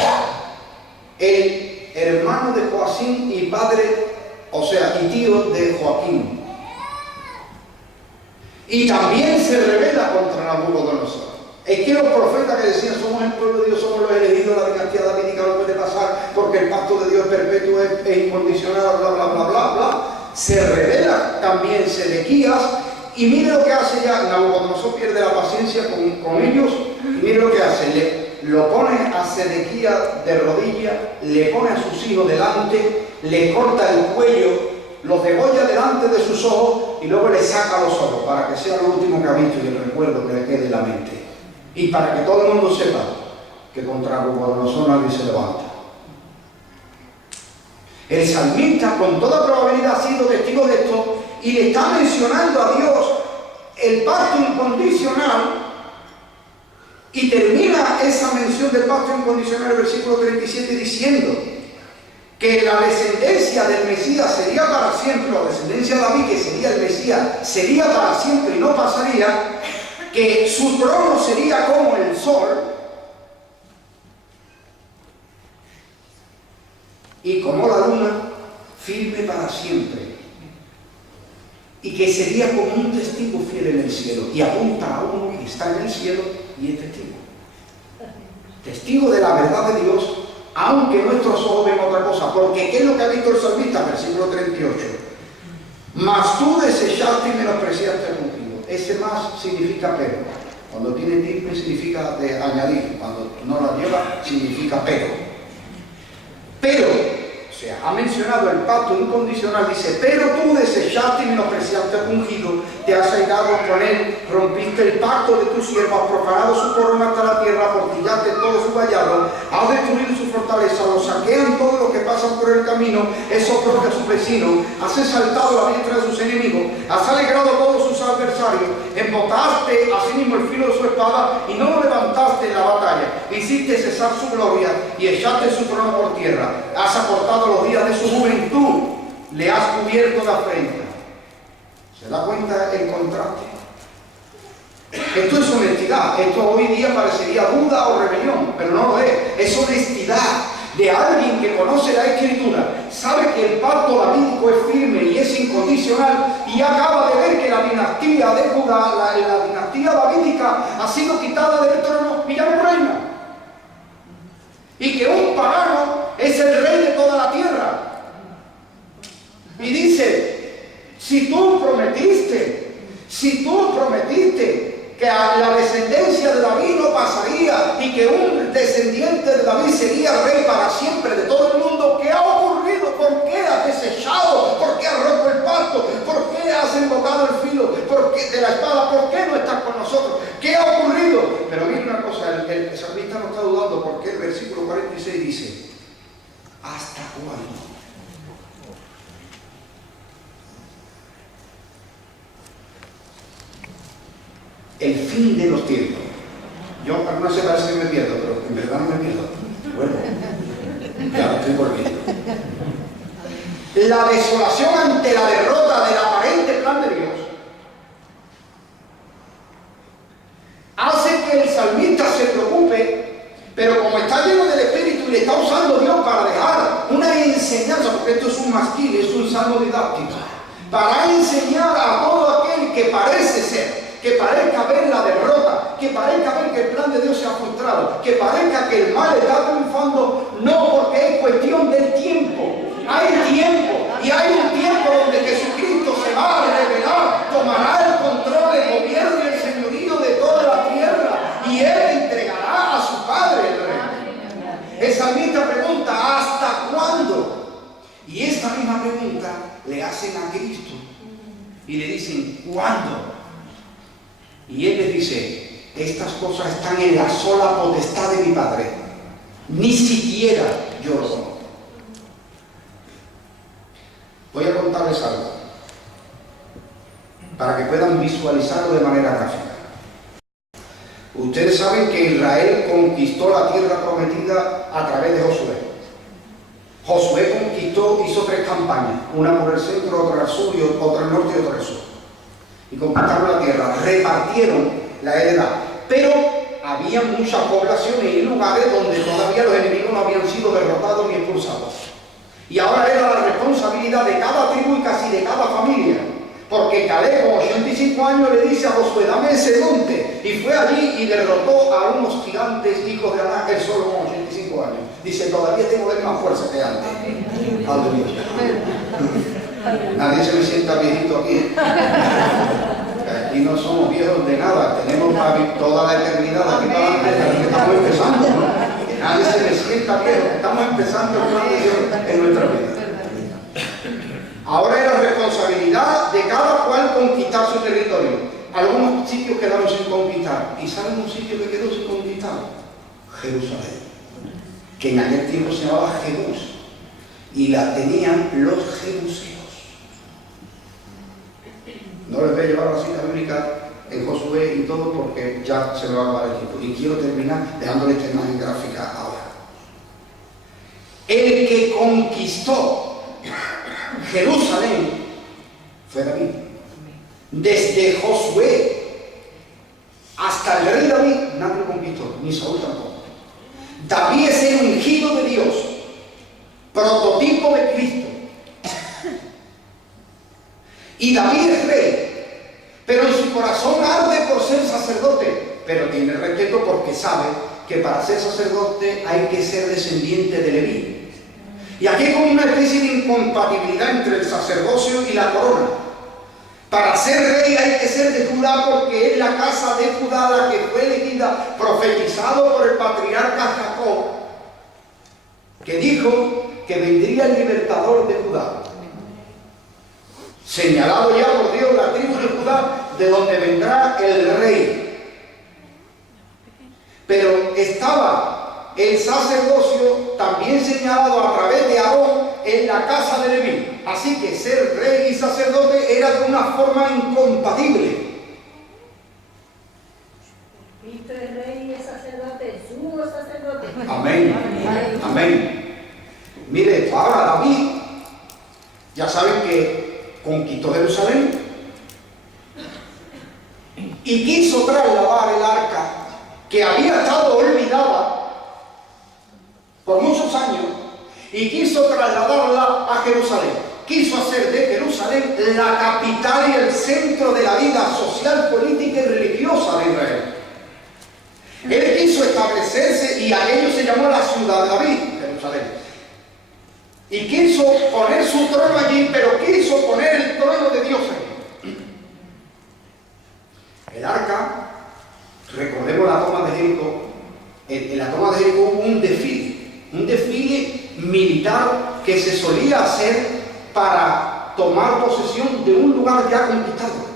el hermano de Joacim y padre, o sea, y tío de Joaquín. Y también se rebela contra Nabucodonosor. Es que los profetas que decían somos el pueblo de Dios, somos los elegidos, la dinastía davídica no puede pasar porque el pacto de Dios es perpetuo, es incondicional, bla, bla, bla, bla, bla. Se revela también Sedequías y mire lo que hace ya. Nabucodonosor pierde la paciencia con ellos y mire lo que hace. Lo pone a Sedequías de rodillas, le pone a sus hijos delante, le corta el cuello, los degolla delante de sus ojos y luego le saca los ojos para que sea lo último que ha visto y el recuerdo que le quede en la mente. Y para que todo el mundo sepa que contra Nabucodonosor nadie se levanta. El salmista con toda probabilidad ha sido testigo de esto y le está mencionando a Dios el pacto incondicional. Y termina esa mención del pacto incondicional en el versículo 37 diciendo que la descendencia del Mesías sería para siempre, la descendencia de David, que sería el Mesías, sería para siempre y no pasaría, que su trono sería como el sol y como la luna, firme para siempre, y que sería como un testigo fiel en el cielo, y apunta a uno que está en el cielo y es testigo de la verdad de Dios, aunque nuestros ojos ven otra cosa. Porque ¿qué es lo que ha visto el salmista? Versículo 38. Mas tú desechaste y menospreciaste el ungido. Ese más significa pero. Cuando tiene tilde significa de añadir. Cuando no la lleva significa pero. Pero, o sea, ha mencionado el pacto incondicional, dice, pero tú desechaste y menospreciaste al ungido, te has airado con él, rompiste el pacto de tu siervo, has profanado su corona hasta la tierra, portillaste todo su vallado, has destruido su fortaleza, lo saquean todos los que pasan por el camino, eso propio a sus vecinos, has exaltado la diestra de sus enemigos, has alegrado a todos sus adversarios, embotaste asimismo el filo de su espada y no lo levantaste en la batalla, hiciste cesar su gloria y echaste su trono por tierra, has acortado los días de su juventud, le has cubierto la afrenta. ¿Se da cuenta el contraste? Esto es honestidad. Esto hoy día parecería duda o rebelión, pero no lo es. Es honestidad de alguien que conoce la Escritura, sabe que el pacto davídico es firme y es incondicional y acaba de ver que la dinastía de Judá, la dinastía davídica ha sido quitada del trono y ya no reina. Y que un pagano es el rey de toda la tierra. Y dice, si tú prometiste que la descendencia de David no pasaría y que un descendiente de David sería rey para siempre de todo el mundo, ¿qué ha ocurrido? ¿Por qué has desechado? ¿Por qué has roto el pacto? ¿Por qué has embotado el filo de la espada? ¿Por qué no estás con nosotros? ¿Qué ha ocurrido? Pero mira una cosa, el salmista no está dudando porque el versículo 46 dice, ¿hasta cuándo? El fin de los tiempos. Yo no sé, parece que me pierdo, pero en verdad no me pierdo. Bueno, ya lo estoy volviendo. La desolación ante la derrota del aparente plan de Dios hace que el salmista se preocupe, pero como está lleno del Espíritu y le está usando Dios para dejar una enseñanza, porque esto es un masquil, es un salmo didáctico, para enseñar a todo aquel que parece ser, que parezca ver la derrota, que parezca ver que el plan de Dios se ha frustrado, demostrado que parezca que el mal está triunfando, no, porque es cuestión del tiempo. Hay tiempo, y hay un tiempo donde Jesucristo se va a revelar, tomará el control, el gobierno y el señorío de toda la tierra, y Él entregará a su Padre el reino. El salmista pregunta, ¿hasta cuándo? Y esta misma pregunta le hacen a Cristo y le dicen, ¿cuándo? Y Él les dice, estas cosas están en la sola potestad de mi Padre, ni siquiera yo lo conozco. Voy a contarles algo para que puedan visualizarlo de manera gráfica. Ustedes saben que Israel conquistó la tierra prometida a través de Josué. Josué conquistó, hizo 3 campañas, una por el centro, otra al sur, otra al norte y otra al sur. Y conquistaron la tierra, repartieron la heredad. Pero había muchas poblaciones y lugares donde todavía los enemigos no habían sido derrotados ni expulsados. Y ahora era la responsabilidad de cada tribu y casi de cada familia. Porque Caleb, con 85 años, le dice a Josué, dame ese monte. Y fue allí y derrotó a unos gigantes hijos de Aná, él solo con 85 años. Dice, todavía tengo más fuerza que antes. Aleluya. Nadie se me sienta viejito aquí. Aquí no somos viejos de nada. Tenemos toda la eternidad aquí para adelante. Estamos empezando, ¿no? Que nadie se me sienta viejo. Estamos empezando el plan de Dios en nuestra vida. Ahora es la responsabilidad de cada cual conquistar su territorio. Algunos sitios quedaron sin conquistar. ¿Y saben un sitio que quedó sin conquistar? Jerusalén. Que en aquel tiempo se llamaba Jebús. Y la tenían los jebuseos. No les voy a llevar la cita bíblica en Josué y todo porque ya se me va a acabar el tiempo. Y quiero terminar dejándoles esta imagen gráfica ahora. El que conquistó Jerusalén fue David. Desde Josué hasta el rey David nadie lo conquistó, ni Saúl tampoco. David es el ungido de Dios, prototipo de Cristo. Y David es rey, pero en su corazón arde por ser sacerdote, pero tiene respeto porque sabe que para ser sacerdote hay que ser descendiente de Leví. Y aquí hay como una especie de incompatibilidad entre el sacerdocio y la corona. Para ser rey hay que ser de Judá porque es la casa de Judá la que fue elegida, profetizado por el patriarca Jacob, que dijo que vendría el libertador de Judá. Señalado ya por Dios la tribu de Judá, de donde vendrá el rey. Pero estaba el sacerdocio también señalado a través de Aarón en la casa de Leví. Así que ser rey y sacerdote era de una forma incompatible. Cristo es rey y es sacerdote, sumo sacerdote. Amén. Amén. Mire, ahora David, ya saben que conquistó Jerusalén y quiso trasladar el arca que había estado olvidada por muchos años y quiso trasladarla a Jerusalén. Quiso hacer de Jerusalén la capital y el centro de la vida social, política y religiosa de Israel. Él quiso establecerse y aquello se llamó la ciudad de David, Jerusalén. Y quiso poner su trono allí, pero quiso poner el trono de Dios allí. El arca, recordemos la toma de Jericó. En la toma de Jericó hubo un desfile militar que se solía hacer para tomar posesión de un lugar ya conquistado.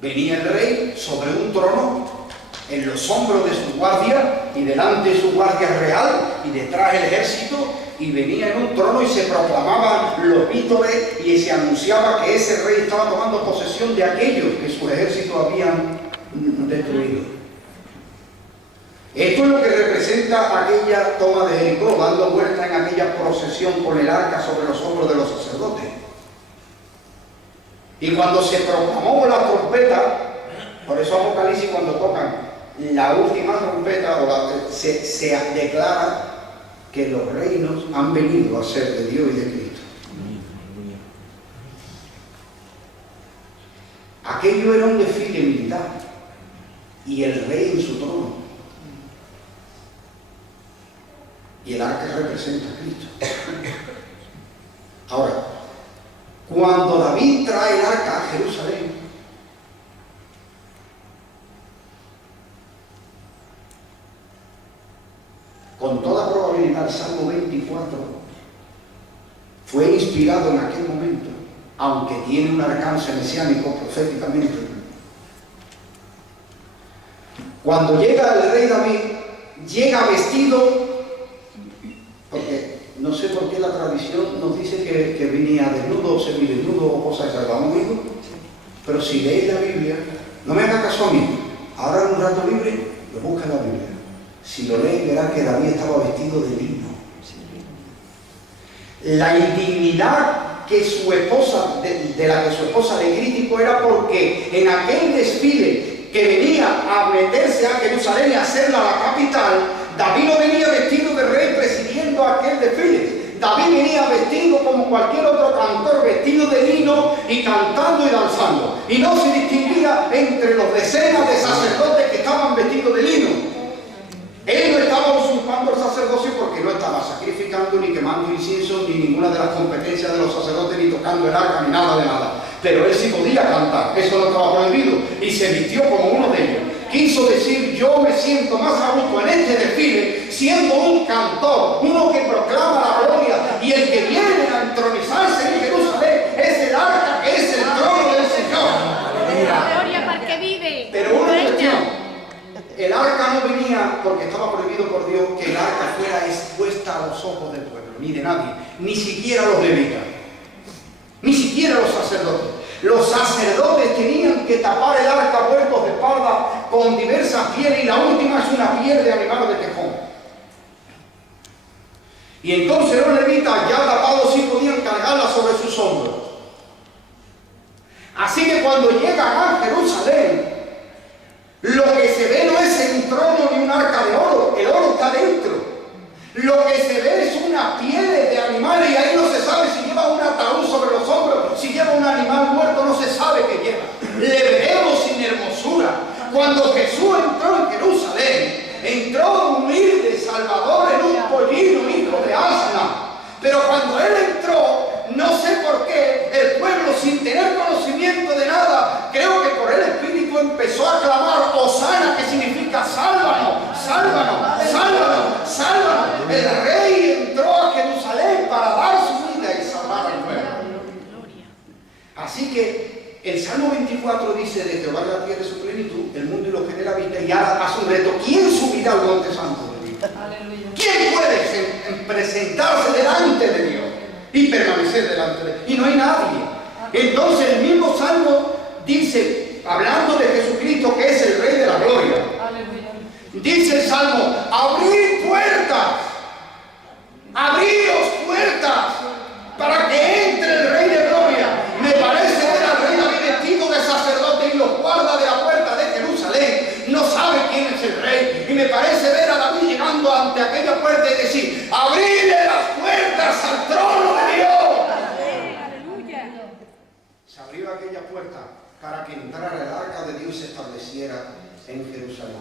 Venía el rey sobre un trono, en los hombros de su guardia y delante de su guardia real y detrás el ejército, y venía en un trono y se proclamaban los vítores y se anunciaba que ese rey estaba tomando posesión de aquellos que sus ejércitos habían destruido. Esto es lo que representa aquella toma de Jericó, dando vuelta en aquella procesión con el arca sobre los hombros de los sacerdotes. Y cuando se proclamó la trompeta, por eso Apocalipsis cuando tocan la última trompeta se declara que los reinos han venido a ser de Dios y de Cristo. Aquello era un desfile militar y el rey en su trono. Y el arca representa a Cristo. Ahora, cuando David trae el arca a Jerusalén, con toda probabilidad el Salmo 24 fue inspirado en aquel momento, aunque tiene un alcance mesiánico proféticamente. Cuando llega el rey David, llega vestido, porque no sé por qué la tradición nos dice que venía desnudo, semidesnudo o cosas de ¿vamos amigo? Pero si leéis la Biblia, no me haga caso a mí, ahora en un rato libre, lo busca en la Biblia. Si lo lees, verás que David estaba vestido de lino. La indignidad que su esposa, de la que su esposa le criticó era porque en aquel desfile que venía a meterse a Jerusalén y a hacerla la capital, David no venía vestido de rey presidiendo aquel desfile. David venía vestido como cualquier otro cantor, vestido de lino y cantando y danzando. Y no se distinguía entre los decenas de sacerdotes que estaban vestidos de lino. Él no estaba usurpando el sacerdocio porque no estaba sacrificando, ni quemando incienso, ni ninguna de las competencias de los sacerdotes, ni tocando el arca, ni nada de nada. Pero él sí podía cantar, eso no estaba prohibido, y se vistió como uno de ellos. Quiso decir, yo me siento más a gusto en este desfile, siendo un cantor, uno que proclama la gloria, y el que viene a entronizarse en Jerusalén es el arca, que es el trono del Señor. La gloria para el que vive. Pero una cuestión. El arca no venía porque estaba prohibido por Dios que el arca fuera expuesta a los ojos del pueblo, ni de nadie, ni siquiera los levitas, ni siquiera los sacerdotes. Los sacerdotes tenían que tapar el arca vueltos de espalda con diversas pieles, y la última es una piel de animal de tejón. Y entonces los levitas, ya tapados, sí podían cargarla sobre sus hombros. Así que cuando llegan a Jerusalén, lo que se ve no es un trono ni un arca de oro, el oro está dentro. Lo que se ve es una piel de animales, y ahí no se sabe si lleva un ataúd sobre los hombros, si lleva un animal muerto, no se sabe qué lleva. Le veremos sin hermosura. Cuando Jesús entró en Jerusalén, entró humilde, salvador, en un pollino, hijo de asna. Pero cuando él entró, no sé por qué, el pueblo, sin tener conocimiento de nada, creo que por el Espíritu empezó a clamar Hosana, que significa sálvanos, sálvanos, sálvanos, sálvanos. El rey entró a Jerusalén para dar su vida y salvar al pueblo. Así que el Salmo 24 dice, de Jehová la tierra y su plenitud, el mundo y lo que en él habita, y ahora hace un reto: ¿quién subirá al monte santo de Dios? ¿Quién puede presentarse delante de Dios y permanecer delante de él? Y no hay nadie. Entonces el mismo Salmo dice, hablando de Jesucristo, que es el Rey de la Gloria, dice el Salmo: abrid puertas, abríos puertas, para que entre el Rey de Gloria. Me parece ver al rey David vestido de sacerdote y los guardas de la puerta de Jerusalén no sabe quién es el rey, y me parece ver a David llegando ante aquella puerta y decir: abridle las puertas al trono de Dios. Se abrió aquella puerta para que entrara el arca de Dios y se estableciera en Jerusalén.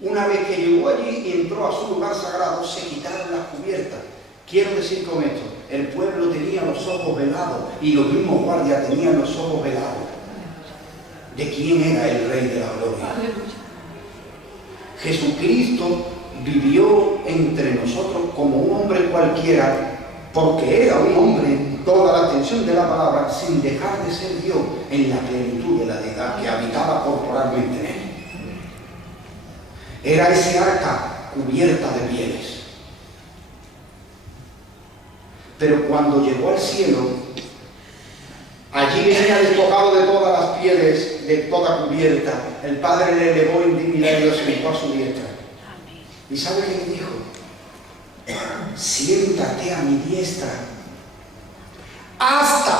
Una vez que llegó allí y entró a su lugar sagrado, se quitaron las cubiertas. Quiero decir con esto, el pueblo tenía los ojos velados, y los mismos guardias tenían los ojos velados de quién era el Rey de la Gloria. Jesucristo vivió entre nosotros como un hombre cualquiera, porque era un hombre en toda la extensión de la palabra, sin dejar de ser Dios en la plenitud de la deidad que habitaba corporalmente en él. Era ese arca cubierta de pieles. Pero cuando llegó al cielo, allí venía despojado de todas las pieles, de toda cubierta. El Padre le elevó en dignidad y lo sentó a su diestra. ¿Y sabe qué le dijo? Siéntate a mi diestra. Hasta.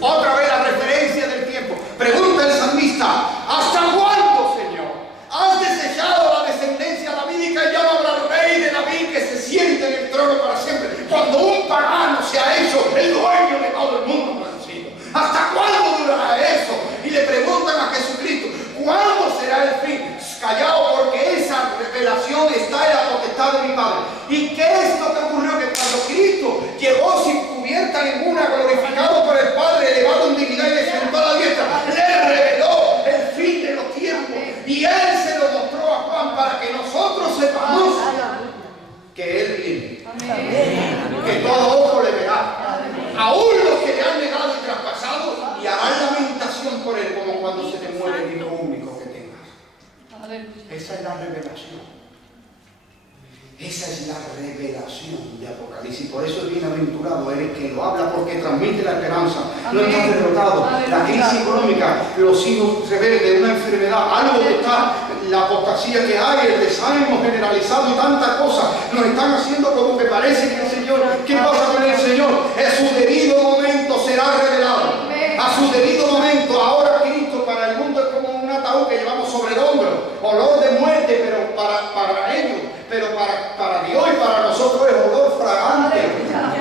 Otra vez la referencia del tiempo. Pregunta el salmista: ¿hasta cuándo, Señor? ¿Has desechado la descendencia davídica y ya no habrá rey de David que se siente en el trono para siempre? Cuando un pagano se ha hecho el dueño de todo el mundo conocido. ¿Hasta cuándo durará eso? Y le preguntan a Jesucristo: ¿cuándo será el fin? Callado, porque esa revelación está en la potestad de mi Padre. ¿Y qué es lo que ocurrió? Que cuando Cristo llegó sin cubierta ninguna, glorificado por el Padre, elevado en dignidad y le sentó a la diestra, le reveló el fin de los tiempos. Y Él se lo mostró a Juan para que nosotros sepamos que Él viene. Que todo ojo le verá. Aún los que le han negado y traspasado, y harán lamentación por Él, como cuando se te muere el hijo único que tengas. Esa es la revelación. Esa es la revelación de Apocalipsis. Por eso es bienaventurado el que lo habla, porque transmite la esperanza. No estás derrotado. La crisis económica, los hijos rebeldes, una enfermedad, algo que está, la apostasía que hay, el desánimo generalizado y tantas cosas, nos están haciendo como que parece que el Señor, ¿qué pasa con el Señor? En su debido momento será revelado. A su debido momento. Ahora Cristo para el mundo es como un ataúd que llevamos sobre el hombro, olor de muerte, pero para ellos, pero para Dios y para nosotros es olor fragante,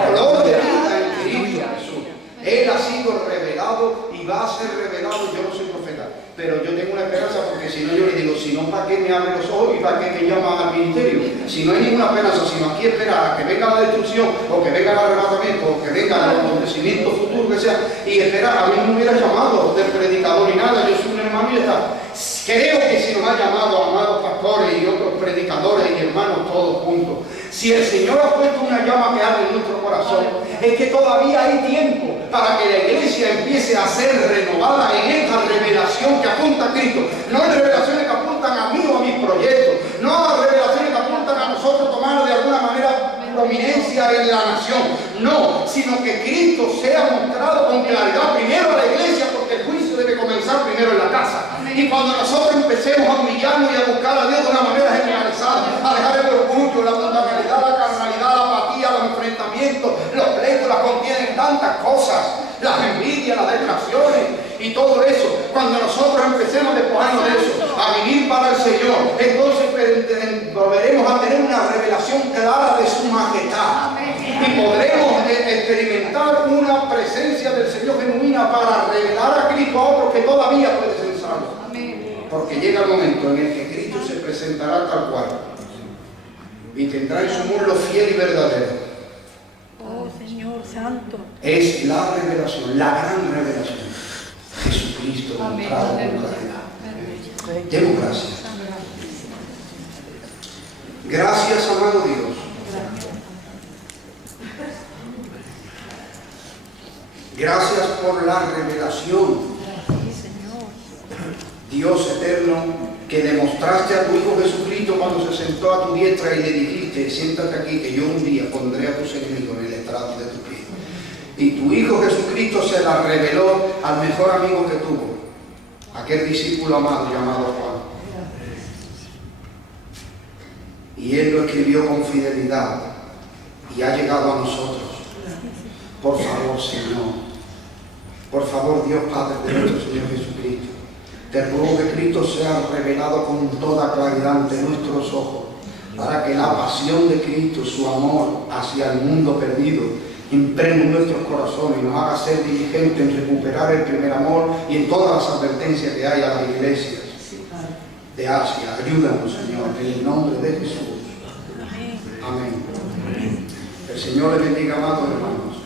olor de vida en Cristo Jesús. Él ha sido revelado y va a ser revelado. Yo no soy profeta, pero yo tengo una esperanza, porque si no yo le digo, si no, ¿para qué me abre los ojos y para qué me llama al ministerio? Si no hay ninguna esperanza, sino aquí esperar a que venga la destrucción, o que venga el arrebatamiento, o que venga el acontecimiento futuro que sea, y esperar. A mí no me hubiera llamado de predicador ni nada, yo soy un hermano y está. Creo que si nos ha llamado, amados pastores y otros predicadores y hermanos todos juntos, si el Señor ha puesto una llama que arde en nuestro corazón, es que todavía hay tiempo para que la iglesia empiece a ser renovada en esta revelación que apunta a Cristo. No en revelaciones que apuntan a mí o a mis proyectos, no a revelaciones que apuntan a nosotros tomar de alguna manera prominencia en la nación, no, sino que Cristo sea mostrado con claridad primero a la iglesia, porque el juicio debe comenzar primero en la casa. Y cuando nosotros empecemos a humillarnos y a buscar a Dios de una manera generalizada, a dejar el orgullo, la mundanalidad, la carnalidad, la apatía, los enfrentamientos, los pleitos, las contienen, tantas cosas, las envidias, las detracciones y todo eso, cuando nosotros empecemos a despojarnos de eso, a vivir para el Señor, entonces volveremos a tener una revelación clara de su majestad. Y podremos experimentar una presencia del Señor genuina para revelar a Cristo a otros que todavía pueden ser salvos. Porque llega el momento en el que Cristo se presentará tal cual y tendrá en su muslo fiel y verdadero. Oh Señor Santo. Es la revelación, la gran revelación. Jesucristo mostrado con claridad. Demos gracias. Gracias, amado Dios. Gracias por la revelación, Dios eterno, que demostraste a tu Hijo Jesucristo cuando se sentó a tu diestra y le dijiste, siéntate aquí que yo un día pondré a tus enemigos en el estrado de tus pies. Y tu Hijo Jesucristo se la reveló al mejor amigo que tuvo, aquel discípulo amado llamado Juan. Y él lo escribió con fidelidad y ha llegado a nosotros. Por favor, Señor, por favor, Dios Padre de nuestro Señor Jesucristo, te ruego que Cristo sea revelado con toda claridad ante nuestros ojos, para que la pasión de Cristo, su amor hacia el mundo perdido, impregne nuestros corazones y nos haga ser diligentes en recuperar el primer amor y en todas las advertencias que hay a las iglesias de Asia. Ayúdanos, Señor, en el nombre de Jesús. Amén. El Señor les bendiga, amados hermanos.